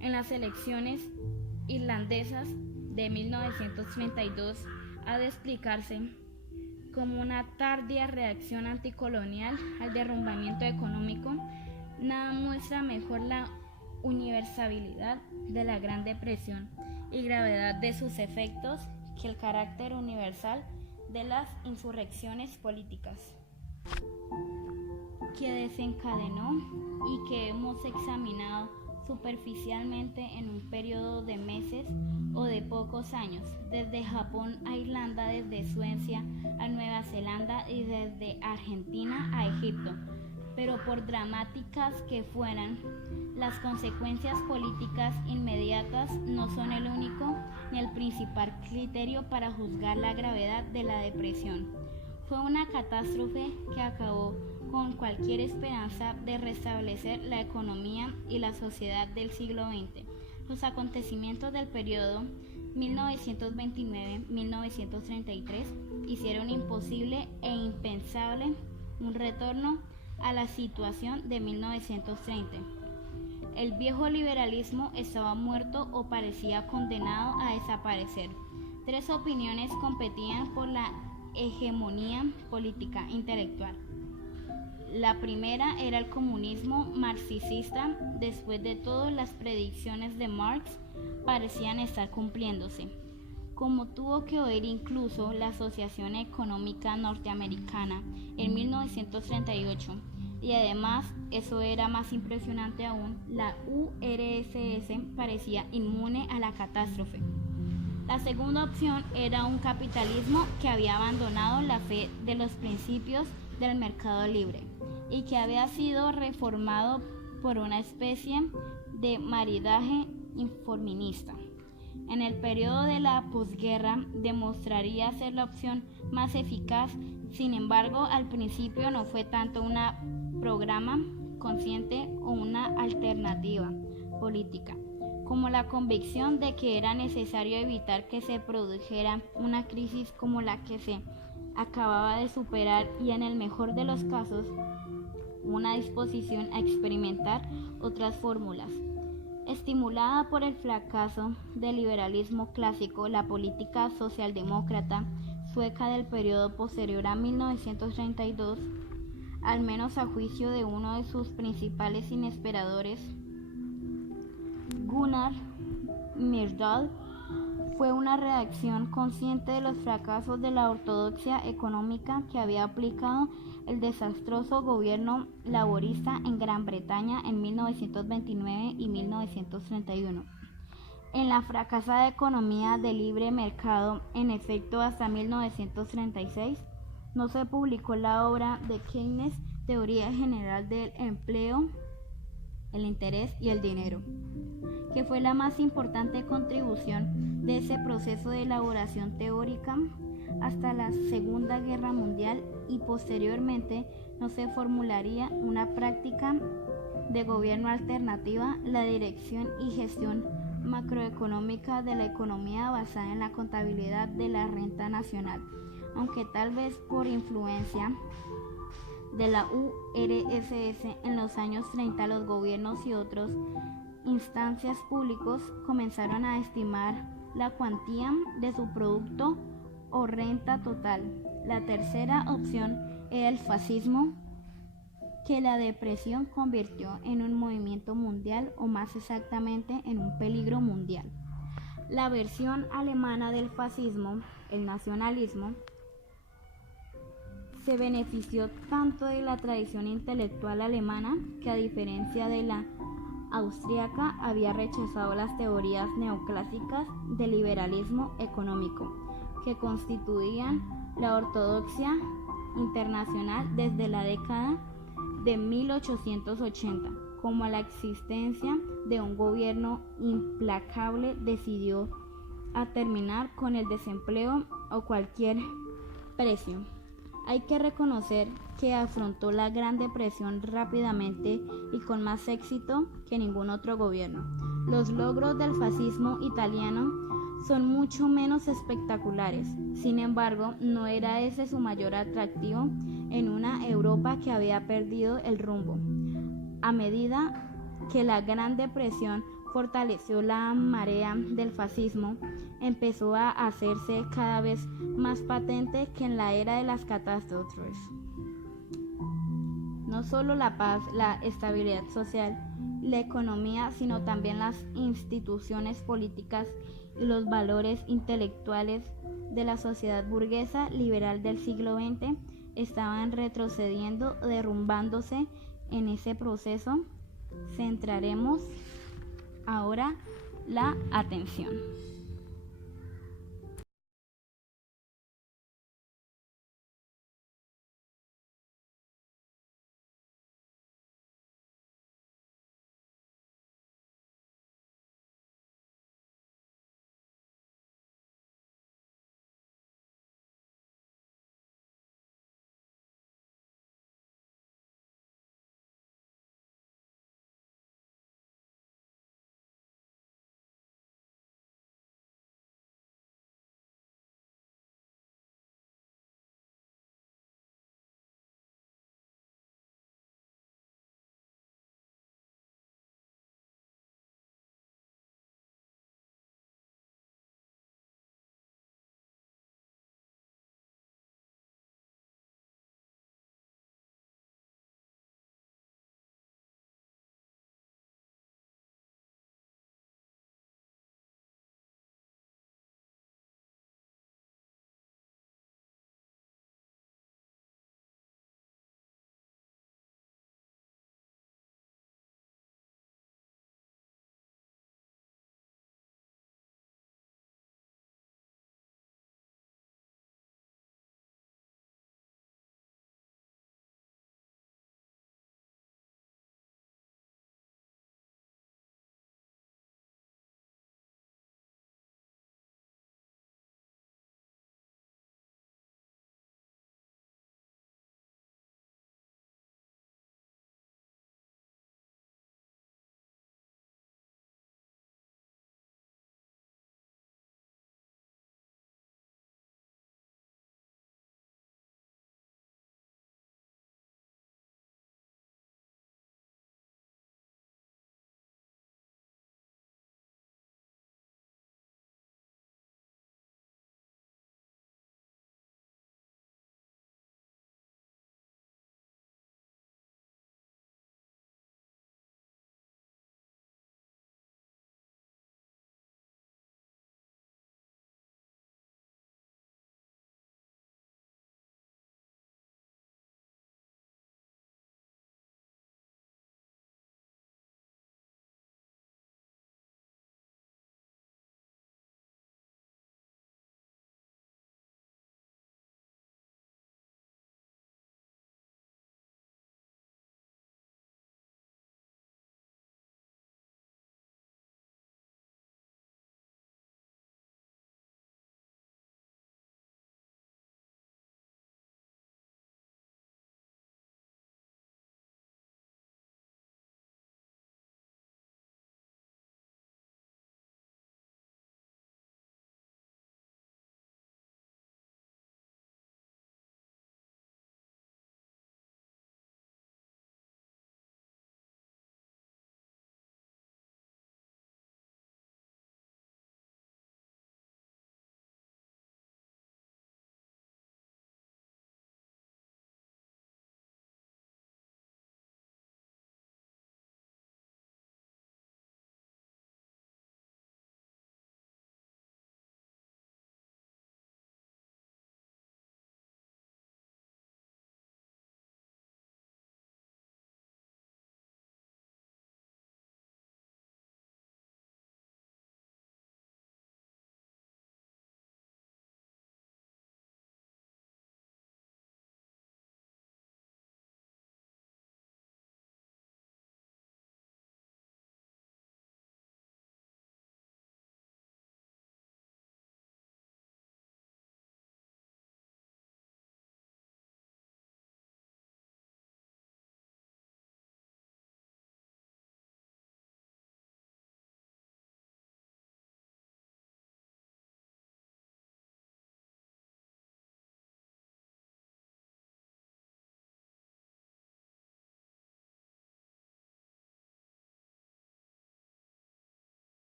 en las elecciones irlandesas de 1932, ha de explicarse como una tardía reacción anticolonial al derrumbamiento económico. Nada muestra mejor la universalidad de la Gran Depresión y gravedad de sus efectos que el carácter universal de las insurrecciones políticas que desencadenó y que hemos examinado superficialmente en un periodo de meses o de pocos años, desde Japón a Irlanda, desde Suecia a Nueva Zelanda y desde Argentina a Egipto. pero por dramáticas que fueran, las consecuencias políticas inmediatas no son el único ni el principal criterio para juzgar la gravedad de la depresión. Fue una catástrofe que acabó con cualquier esperanza de restablecer la economía y la sociedad del siglo XX. Los acontecimientos del periodo 1929-1933 hicieron imposible e impensable un retorno a la situación de 1930. El viejo liberalismo estaba muerto o parecía condenado a desaparecer. Tres opiniones competían por la hegemonía política intelectual. La primera era el comunismo marxista. Después de todo, las predicciones de Marx parecían estar cumpliéndose, como tuvo que oír incluso la Asociación Económica Norteamericana en 1938. Y además, eso era más impresionante aún, la URSS parecía inmune a la catástrofe. La segunda opción era un capitalismo que había abandonado la fe de los principios del mercado libre y que había sido reformado por una especie de maridaje informinista. En el periodo de la posguerra demostraría ser la opción más eficaz. Sin embargo, al principio no fue tanto un programa consciente o una alternativa política, como la convicción de que era necesario evitar que se produjera una crisis como la que se acababa de superar y, en el mejor de los casos, una disposición a experimentar otras fórmulas. Estimulada por el fracaso del liberalismo clásico, la política socialdemócrata sueca del periodo posterior a 1932, al menos a juicio de uno de sus principales inspiradores, Gunnar Myrdal, fue una reacción consciente de los fracasos de la ortodoxia económica que había aplicado el desastroso gobierno laborista en Gran Bretaña en 1929 y 1931. En la fracasada economía de libre mercado, en efecto, hasta 1936, no se publicó la obra de Keynes, Teoría General del Empleo, el Interés y el Dinero, que fue la más importante contribución de ese proceso de elaboración teórica. Hasta la Segunda Guerra Mundial y posteriormente no se formularía una práctica de gobierno alternativa, la dirección y gestión macroeconómica de la economía basada en la contabilidad de la renta nacional, aunque tal vez por influencia de la URSS en los años 30 los gobiernos y otras instancias públicos comenzaron a estimar la cuantía de su producto o renta total. La tercera opción era el fascismo, que la depresión convirtió en un movimiento mundial, o más exactamente en un peligro mundial. La versión alemana del fascismo, el nacionalismo, se benefició tanto de la tradición intelectual alemana que, a diferencia de la austríaca, había rechazado las teorías neoclásicas del liberalismo económico, que constituían la ortodoxia internacional desde la década de 1880, como la existencia de un gobierno implacable decidió a terminar con el desempleo a cualquier precio. Hay que reconocer que afrontó la Gran Depresión rápidamente y con más éxito que ningún otro gobierno. Los logros del fascismo italiano son mucho menos espectaculares. Sin embargo, no era ese su mayor atractivo en una Europa que había perdido el rumbo. A medida que la Gran Depresión fortaleció la marea del fascismo, empezó a hacerse cada vez más patente que en la era de las catástrofes, no solo la paz, la estabilidad social, la economía, sino también las instituciones políticas y los valores intelectuales de la sociedad burguesa liberal del siglo XX estaban retrocediendo, derrumbándose. En ese proceso centraremos ahora la atención.